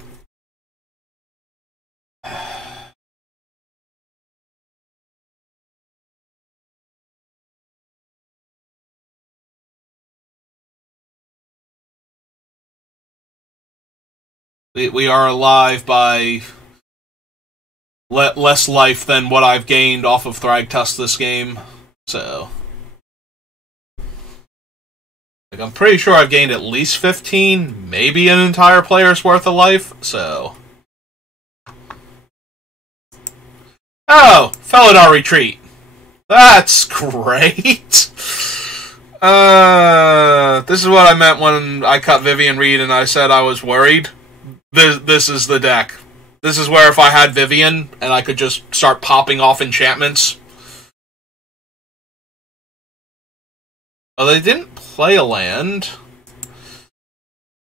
We are alive by less life than what I've gained off of Thragtusk this game, so... Like, I'm pretty sure I've gained at least 15, maybe an entire player's worth of life, so... Oh! Felidar Retreat! That's great! This is what I meant when I cut Vivian Reed and I said I was worried. This is the deck. This is where if I had Vivian and I could just start popping off enchantments. Oh, they didn't play a land.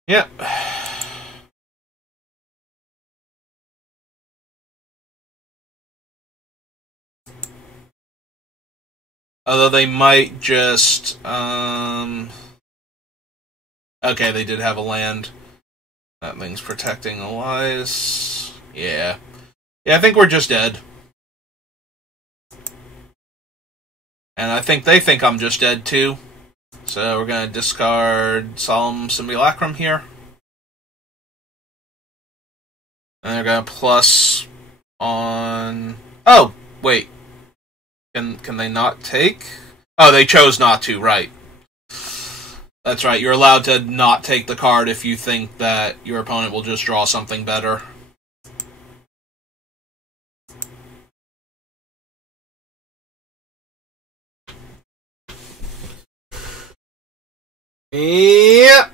Yep. Although they might just, okay, they did have a land. That thing's protecting Elias. Yeah. Yeah, I think we're just dead. And I think they think I'm just dead, too. So we're going to discard Solemn Simulacrum here. And they're going to plus on... Oh, wait. Can they not take? Oh, they chose not to, right. That's right, you're allowed to not take the card if you think that your opponent will just draw something better. Yeah.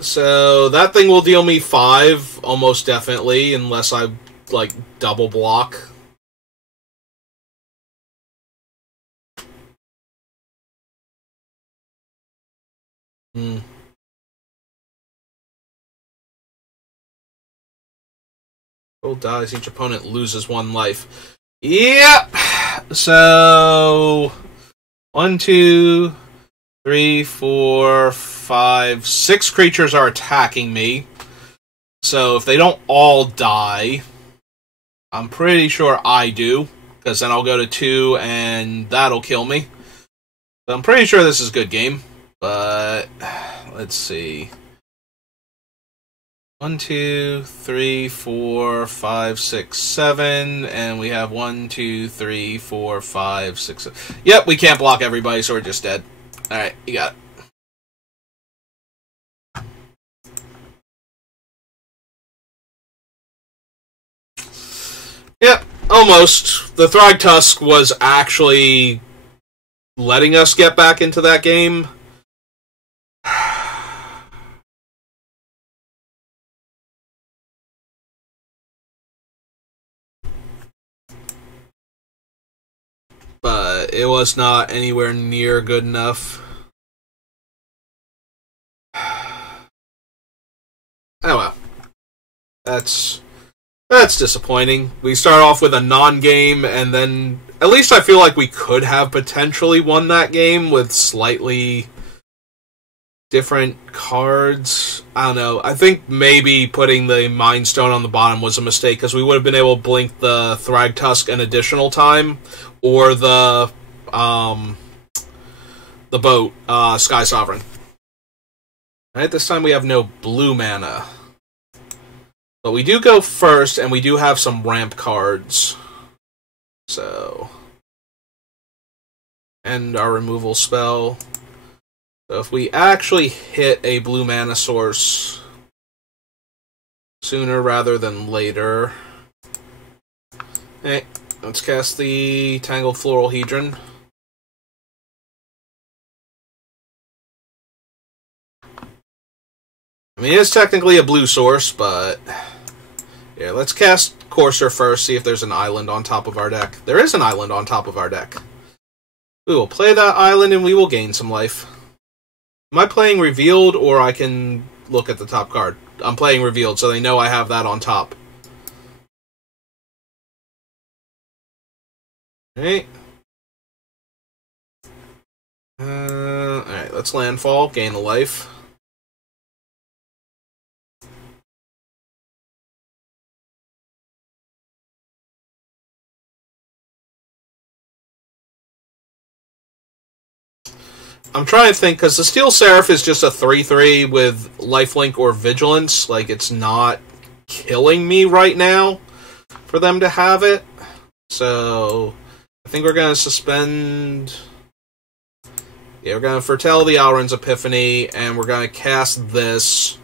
So that thing will deal me 5, almost definitely, unless I, like, double block. Roll dies, each opponent loses 1 life. Yep! So 1, 2, 3, 4, 5, 6 creatures are attacking me. So if they don't all die, I'm pretty sure I do, because then I'll go to 2 and that'll kill me. So I'm pretty sure this is a good game, but let's see. 1, 2, 3, 4, 5, 6, 7, and we have 1, 2, 3, 4, 5, 6, 7. Yep, we can't block everybody, so we're just dead. Alright, you got it. Yep, almost. The Thragtusk was actually letting us get back into that game. But it was not anywhere near good enough. Oh well. That's disappointing. We start off with a non-game, and then at least I feel like we could have potentially won that game with slightly different cards. I don't know. I think maybe putting the Mind Stone on the bottom was a mistake, because we would have been able to blink the Thragtusk an additional time, or the boat, Sky Sovereign. Alright, this time we have no blue mana. But we do go first, and we do have some ramp cards. So, and our removal spell. So if we actually hit a blue mana source sooner rather than later. Hey, let's cast the Tangled Floral Hedron. I mean, it's technically a blue source, but yeah, let's cast Courser first, see if there's an island on top of our deck. There is an island on top of our deck. We will play that island and we will gain some life. Am I playing Revealed, or I can look at the top card? I'm playing Revealed, so they know I have that on top. Alright. Alright, let's landfall, gain a life. I'm trying to think, because the Steel Seraph is just a 3/3 with lifelink or vigilance. Like, it's not killing me right now for them to have it. So, I think we're going to suspend... Yeah, we're going to foretell the Alrund's Epiphany, and we're going to cast this.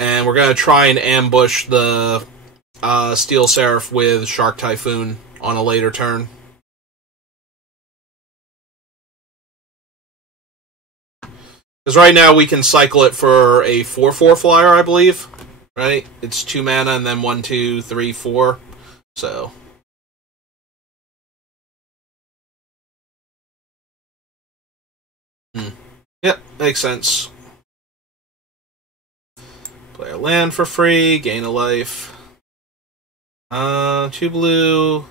And we're going to try and ambush the Steel Seraph with Shark Typhoon on a later turn. Because right now we can cycle it for a 4/4 flyer, I believe. Right? It's 2 mana and then 1, 2, 3, 4. So. Yep, makes sense. Play a land for free, gain a life. 2 blue,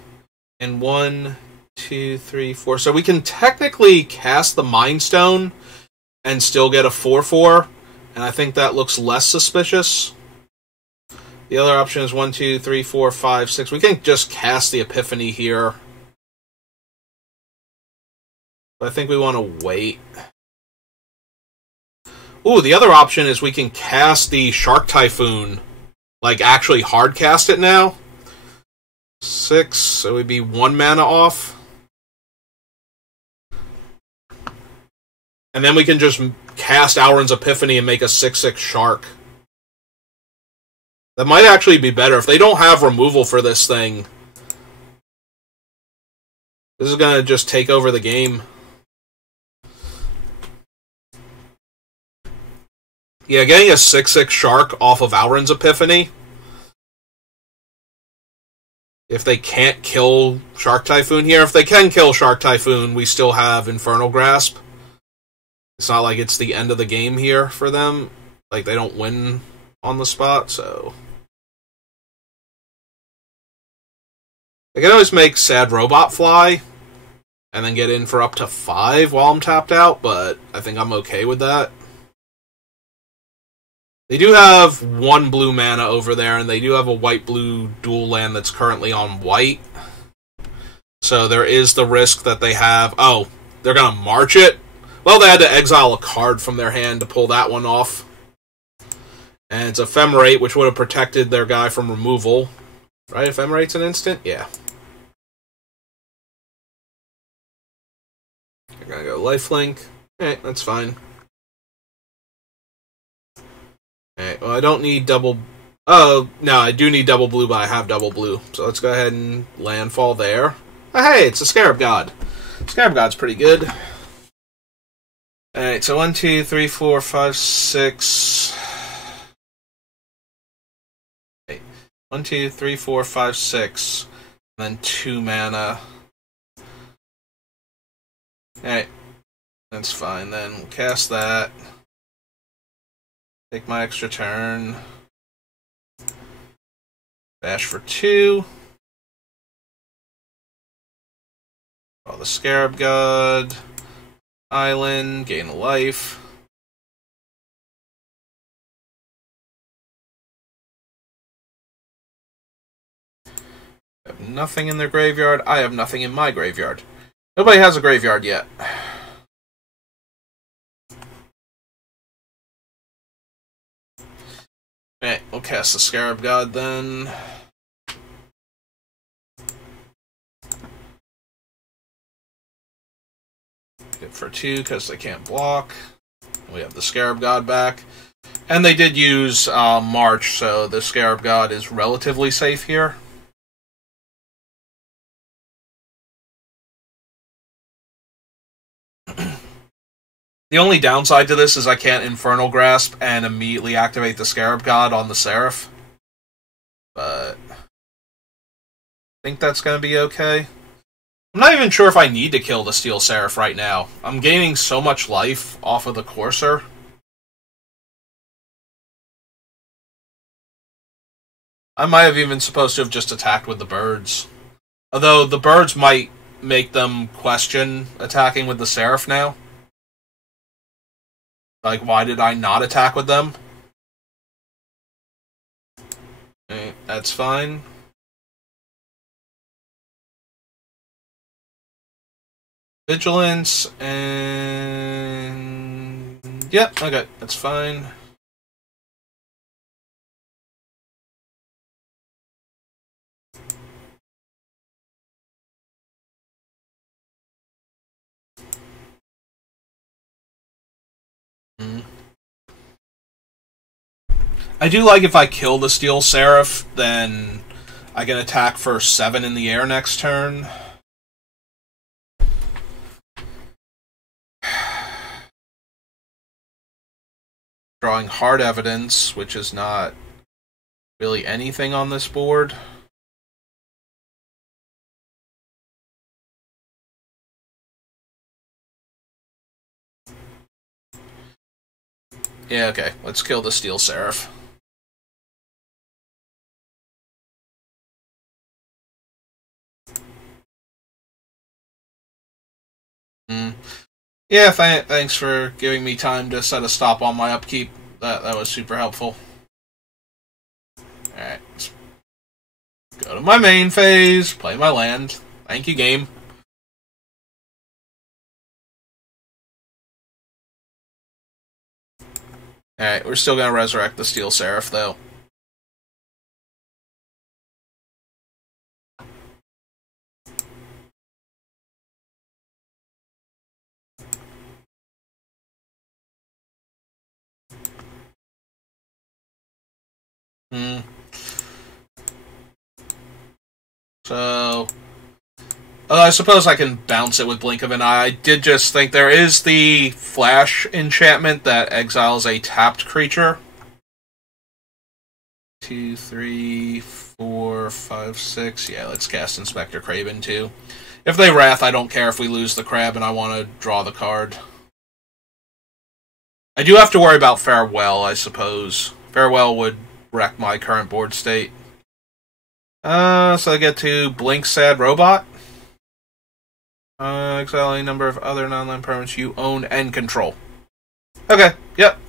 and 1, 2, 3, 4. So we can technically cast the Mind Stone and still get a 4/4, and I think that looks less suspicious. The other option is 1, 2, 3, 4, 5, 6. We can just cast the Epiphany here. But I think we want to wait. Ooh, the other option is we can cast the Shark Typhoon. Like, actually hard cast it now. 6, so we'd be 1 mana off. And then we can just cast Alrund's Epiphany and make a 6/6 Shark. That might actually be better. If they don't have removal for this thing, this is going to just take over the game. Yeah, getting a 6/6 Shark off of Alrund's Epiphany. If they can't kill Shark Typhoon here, if they can kill Shark Typhoon, we still have Infernal Grasp. It's not like it's the end of the game here for them. Like, they don't win on the spot, so... I can always make Sad Robot fly, and then get in for up to 5 while I'm tapped out, but I think I'm okay with that. They do have 1 blue mana over there, and they do have a white-blue dual land that's currently on white. So there is the risk that they have... Oh, they're going to march it? Well, they had to exile a card from their hand to pull that one off. And it's Ephemerate, which would have protected their guy from removal. Right? Ephemerate's an instant? Yeah. They're going to go Lifelink. Alright, that's fine. Alright, well, I don't need double... Oh, no, I do need double blue, but I have double blue. So let's go ahead and landfall there. Oh, hey, it's a Scarab God. Scarab God's pretty good. Alright, so 1, 2, 3, 4, 5, 6... 1, 2, 3, 4, 5, 6. And then 2 mana. Alright. That's fine then. We'll cast that. Take my extra turn. Bash for 2. Draw the Scarab God. Island. Gain a life. Have nothing in their graveyard. I have nothing in my graveyard. Nobody has a graveyard yet. Alright, we'll cast the Scarab God then. Good for 2 because they can't block. We have the Scarab God back. And they did use March, so the Scarab God is relatively safe here. The only downside to this is I can't Infernal Grasp and immediately activate the Scarab God on the Seraph. But I think that's going to be okay. I'm not even sure if I need to kill the Steel Seraph right now. I'm gaining so much life off of the Courser. I might have even supposed to have just attacked with the birds. Although the birds might make them question attacking with the Seraph now. Like, why did I not attack with them? Okay, that's fine. Vigilance, and... Yep, okay, that's fine. I do like if I kill the Steel Seraph, then I can attack for 7 in the air next turn. Drawing Hard Evidence, which is not really anything on this board. Yeah, okay. Let's kill the Steel Seraph. Yeah, thanks for giving me time to set a stop on my upkeep. That was super helpful. Alright. Go to my main phase, play my land. Thank you, game. Alright, we're still gonna resurrect the Steel Seraph, though. So, I suppose I can bounce it with Blink of an Eye. I did just think there is the Flash enchantment that exiles a tapped creature. 2, 3, 4, 5, 6. Yeah, let's cast Inspector Craven too. If they Wrath, I don't care if we lose the crab and I want to draw the card. I do have to worry about Farewell, I suppose. Farewell would wreck my current board state. So I get to Blink Sad Robot. Exile a number of other non-land permanents you own and control. Okay, yep.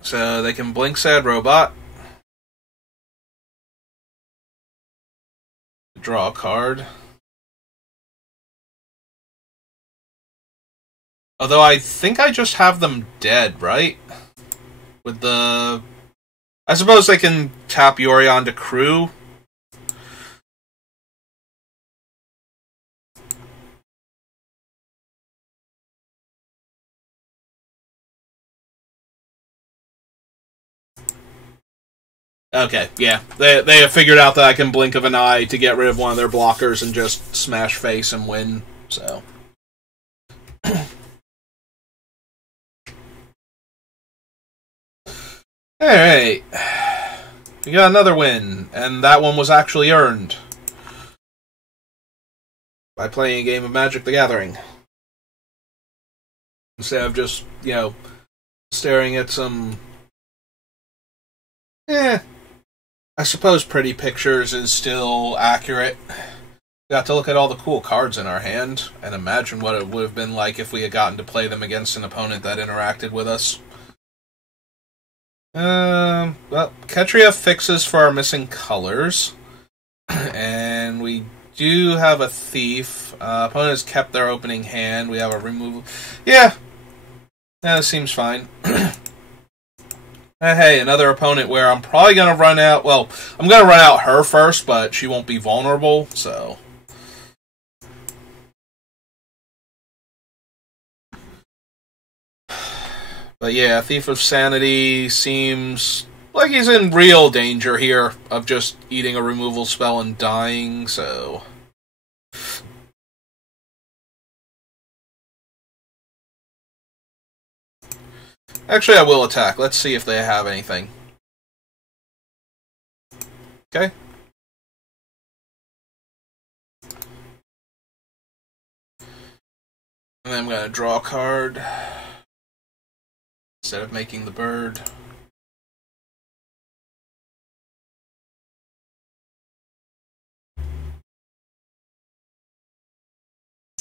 So they can Blink Sad Robot. Draw a card. Although I think I just have them dead, right? With the... I suppose they can tap Yorion to crew. Okay, yeah. They have figured out that I can Blink of an Eye to get rid of one of their blockers and just smash face and win, so... Alright. We got another win, and that one was actually earned. By playing a game of Magic the Gathering. Instead of just, staring at some... I suppose pretty pictures is still accurate. We got to look at all the cool cards in our hand, and imagine what it would have been like if we had gotten to play them against an opponent that interacted with us. Well, Ketria fixes for our missing colors. And we do have a Thief. Opponent has kept their opening hand. We have a removal. Yeah, that seems fine. Hey, another opponent where I'm probably going to run out... Well, I'm going to run out her first, but she won't be vulnerable, so... But yeah, Thief of Sanity seems like he's in real danger here of just eating a removal spell and dying, so... Actually, I will attack. Let's see if they have anything. Okay. And then I'm going to draw a card. Instead of making the bird.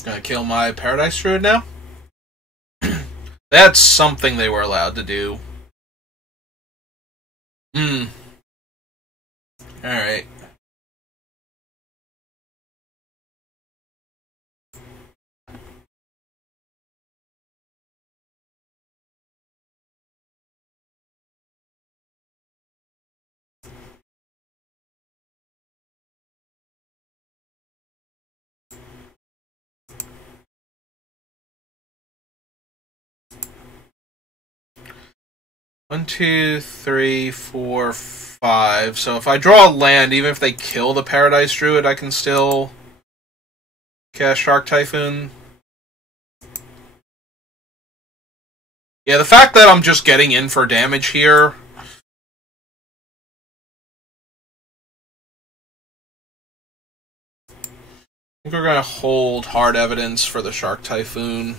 Gonna kill my Paradise Druid now? That's something they were allowed to do. Alright. One, two, three, four, five. So if I draw a land, even if they kill the Paradise Druid, I can still cast Shark Typhoon. Yeah, the fact that I'm just getting in for damage here... I think we're going to hold Hard Evidence for the Shark Typhoon.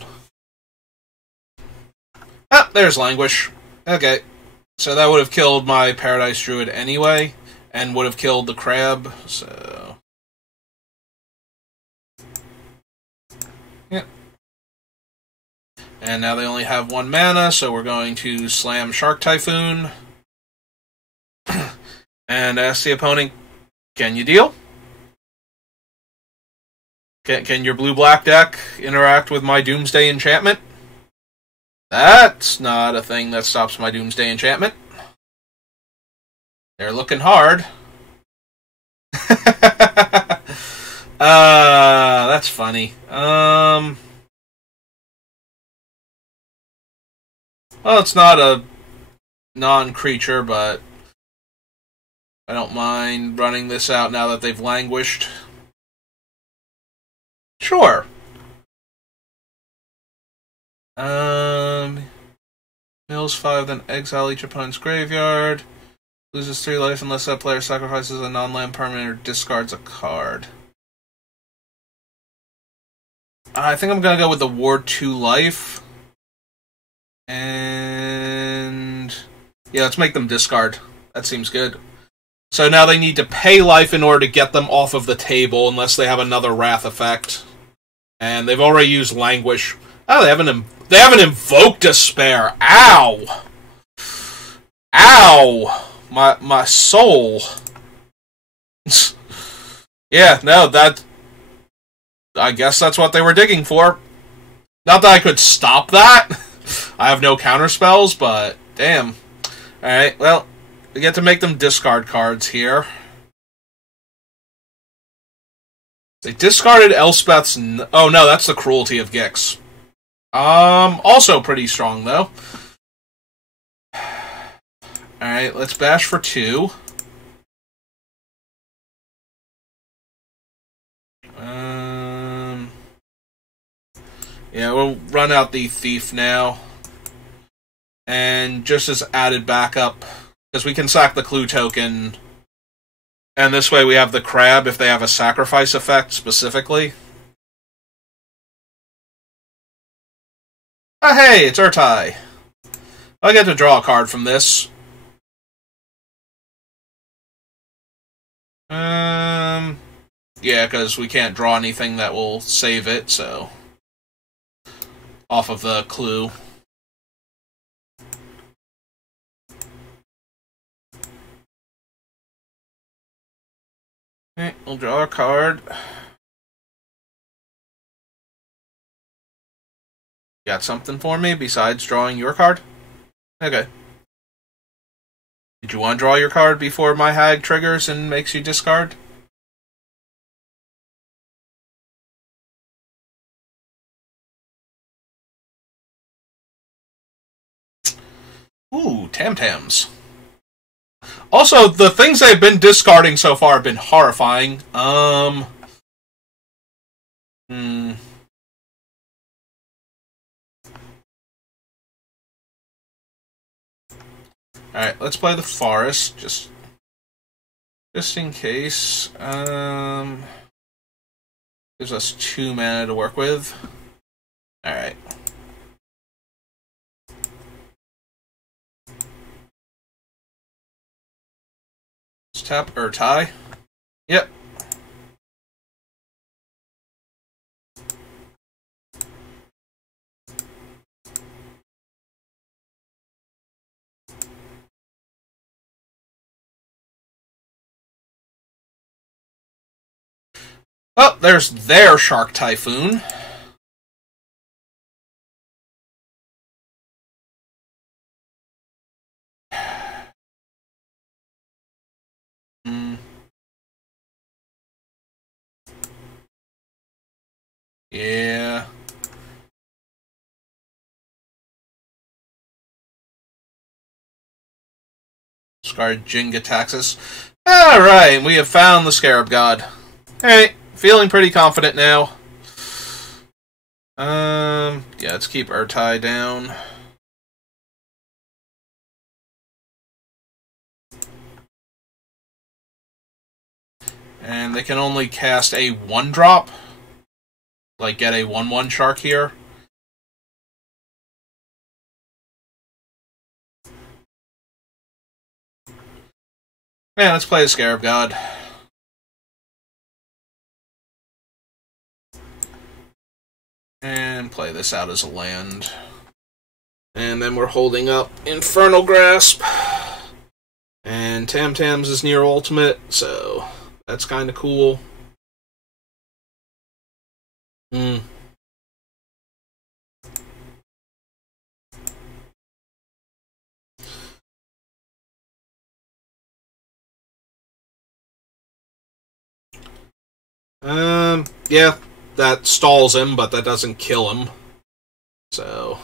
Ah, there's Languish. Okay, so that would have killed my Paradise Druid anyway, and would have killed the crab, so... Yep. And now they only have 1 mana, so we're going to slam Shark Typhoon. And ask the opponent, can you deal? Can your blue-black deck interact with my Doomsday Enchantment? That's not a thing that stops my Doomsday Enchantment. They're looking hard. That's funny. Well, it's not a non-creature, but I don't mind running this out now that they've languished. Sure. Mills 5, then exile each opponent's graveyard. Loses 3 life unless that player sacrifices a non-land permanent or discards a card. I think I'm going to go with the Ward 2 life. And yeah, let's make them discard. That seems good. So now they need to pay life in order to get them off of the table, unless they have another Wrath effect. And they've already used Languish. Oh, they haven't invoked Despair. Ow! Ow! My soul. Yeah, no, I guess that's what they were digging for. Not that I could stop that. I have no counterspells, but damn. Alright, well, we get to make them discard cards here. They discarded Elspeth's... Oh no, that's the Cruelty of Gix. Also pretty strong, though. Alright, let's bash for 2. Yeah, we'll run out the Thief now. And just as added backup, because we can sack the Clue token, and this way we have the Crab if they have a sacrifice effect specifically. Oh hey, it's Urtai. I get to draw a card from this. Yeah, because we can't draw anything that will save it, so... Off of the Clue. Okay, we'll draw a card. Got something for me besides drawing your card? Okay. Did you want to draw your card before my Hag triggers and makes you discard? Ooh, Tam-Tams. Also, the things they've been discarding so far have been horrifying. Alright, let's play the Forest, just in case. Gives us 2 mana to work with. Alright. Let's tap Urtai. Yep. Oh, there's their Shark Typhoon. Yeah. Discard Jin-Gitaxias. Alright, we have found the Scarab God. Alright, feeling pretty confident now. Yeah, let's keep Urtai down. And they can only cast a 1-drop. Like, get a 1/1 shark here. Yeah, let's play a Scarab God. And play this out as a land. And then we're holding up Infernal Grasp. And Tam-Tams is near ultimate, so that's kind of cool. Yeah, that stalls him, but that doesn't kill him. So...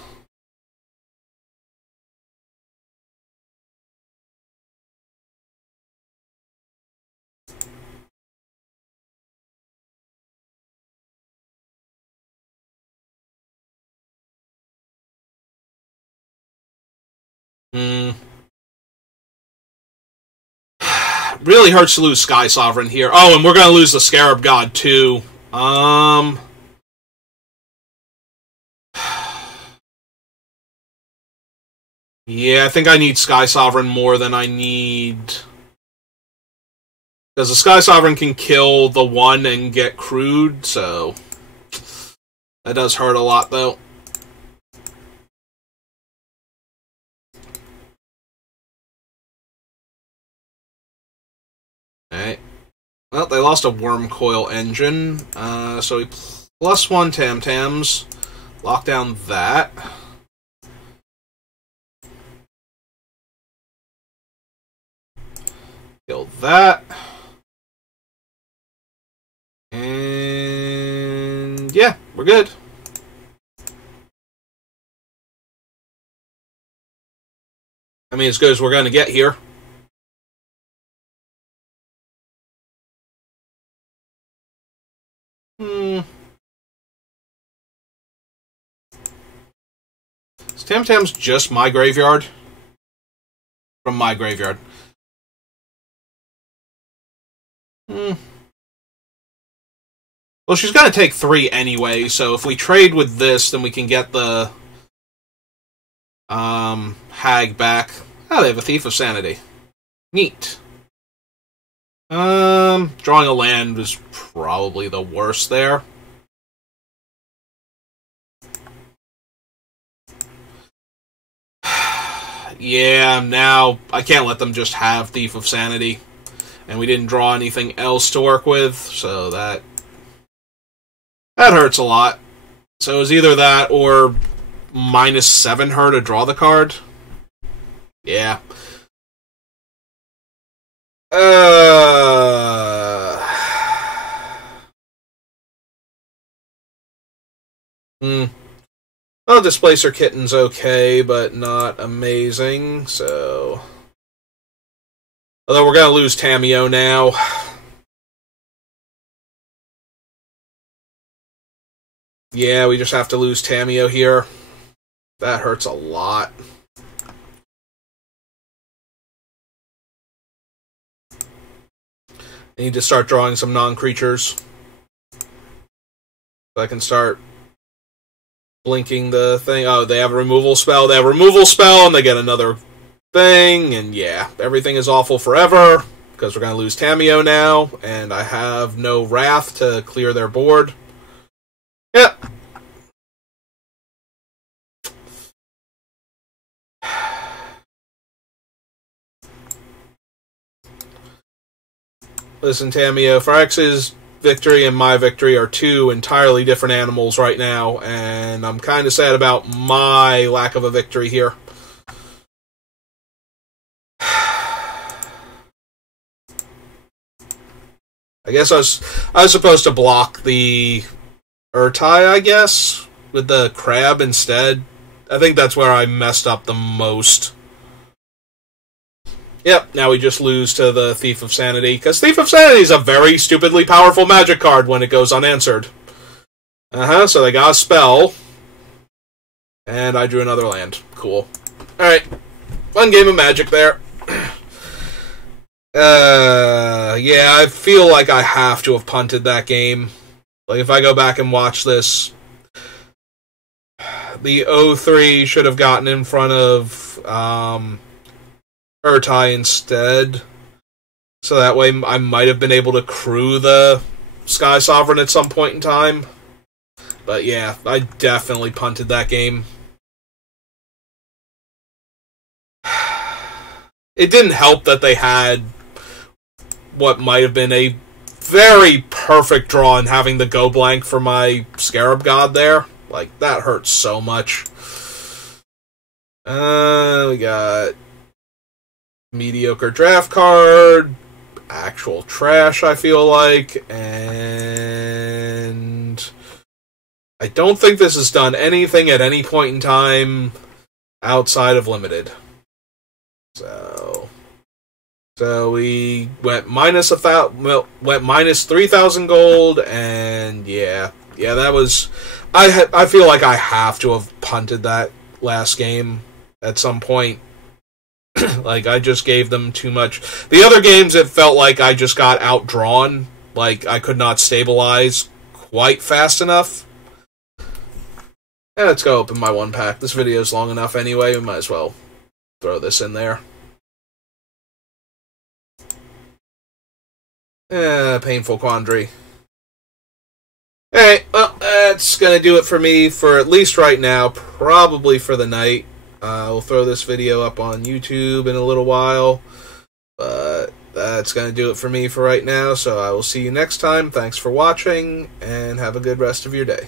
Hmm. Really hurts to lose Sky Sovereign here. Oh, and we're going to lose the Scarab God, too. Yeah, I think I need Sky Sovereign more than I need... Because the Sky Sovereign can kill the one and get crewed, so... That does hurt a lot, though. Alright. Well, they lost a Worm Coil engine, so we +1 Tam Tams. Lock down that. Kill that. And yeah, we're good. I mean, as good as we're going to get here. Is Tam Tam's just my graveyard? From my graveyard. Well, she's going to take 3 anyway, so if we trade with this, then we can get the Hag back. Oh, they have a Thief of Sanity. Neat. Drawing a land is probably the worst there. Yeah, now I can't let them just have Thief of Sanity. And we didn't draw anything else to work with, so that hurts a lot. So it was either that or -7 her to draw the card. Yeah. Well, Displacer Kitten's okay, but not amazing, so... Although we're going to lose Tamiyo now. Yeah, we just have to lose Tamiyo here. That hurts a lot. I need to start drawing some non-creatures. So I can start blinking the thing. Oh, they have a removal spell. They have a removal spell, and they get another thing. And yeah, everything is awful forever, because we're going to lose Tamiyo now, and I have no Wrath to clear their board. Yep. Listen, Tamiyo, Phyrex's victory and my victory are 2 entirely different animals right now, and I'm kind of sad about my lack of a victory here. I guess I was supposed to block the Urtai, I guess, with the crab instead. I think that's where I messed up the most. Yep, now we just lose to the Thief of Sanity, because Thief of Sanity is a very stupidly powerful magic card when it goes unanswered. So they got a spell. And I drew another land. Cool. Alright. One game of Magic there. Yeah, I feel like I have to have punted that game. Like, if I go back and watch this, the 0-3 should have gotten in front of Urtai instead. So that way I might have been able to crew the Sky Sovereign at some point in time. But yeah, I definitely punted that game. It didn't help that they had what might have been a very perfect draw and having the go blank for my Scarab God there. Like, that hurts so much. We got mediocre draft card, actual trash, I feel like, and I don't think this has done anything at any point in time outside of limited. So we went minus 3,000 gold, and yeah, that was. I feel like I have to have punted that last game at some point. Like, I just gave them too much. The other games, it felt like I just got outdrawn. Like, I could not stabilize quite fast enough. Let's go open my 1-pack. This video's long enough anyway, we might as well throw this in there. Painful Quandary. Alright, well, that's gonna do it for me for at least right now, probably for the night. We'll throw this video up on YouTube in a little while, but that's gonna do it for me for right now, so I will see you next time. Thanks for watching, and have a good rest of your day.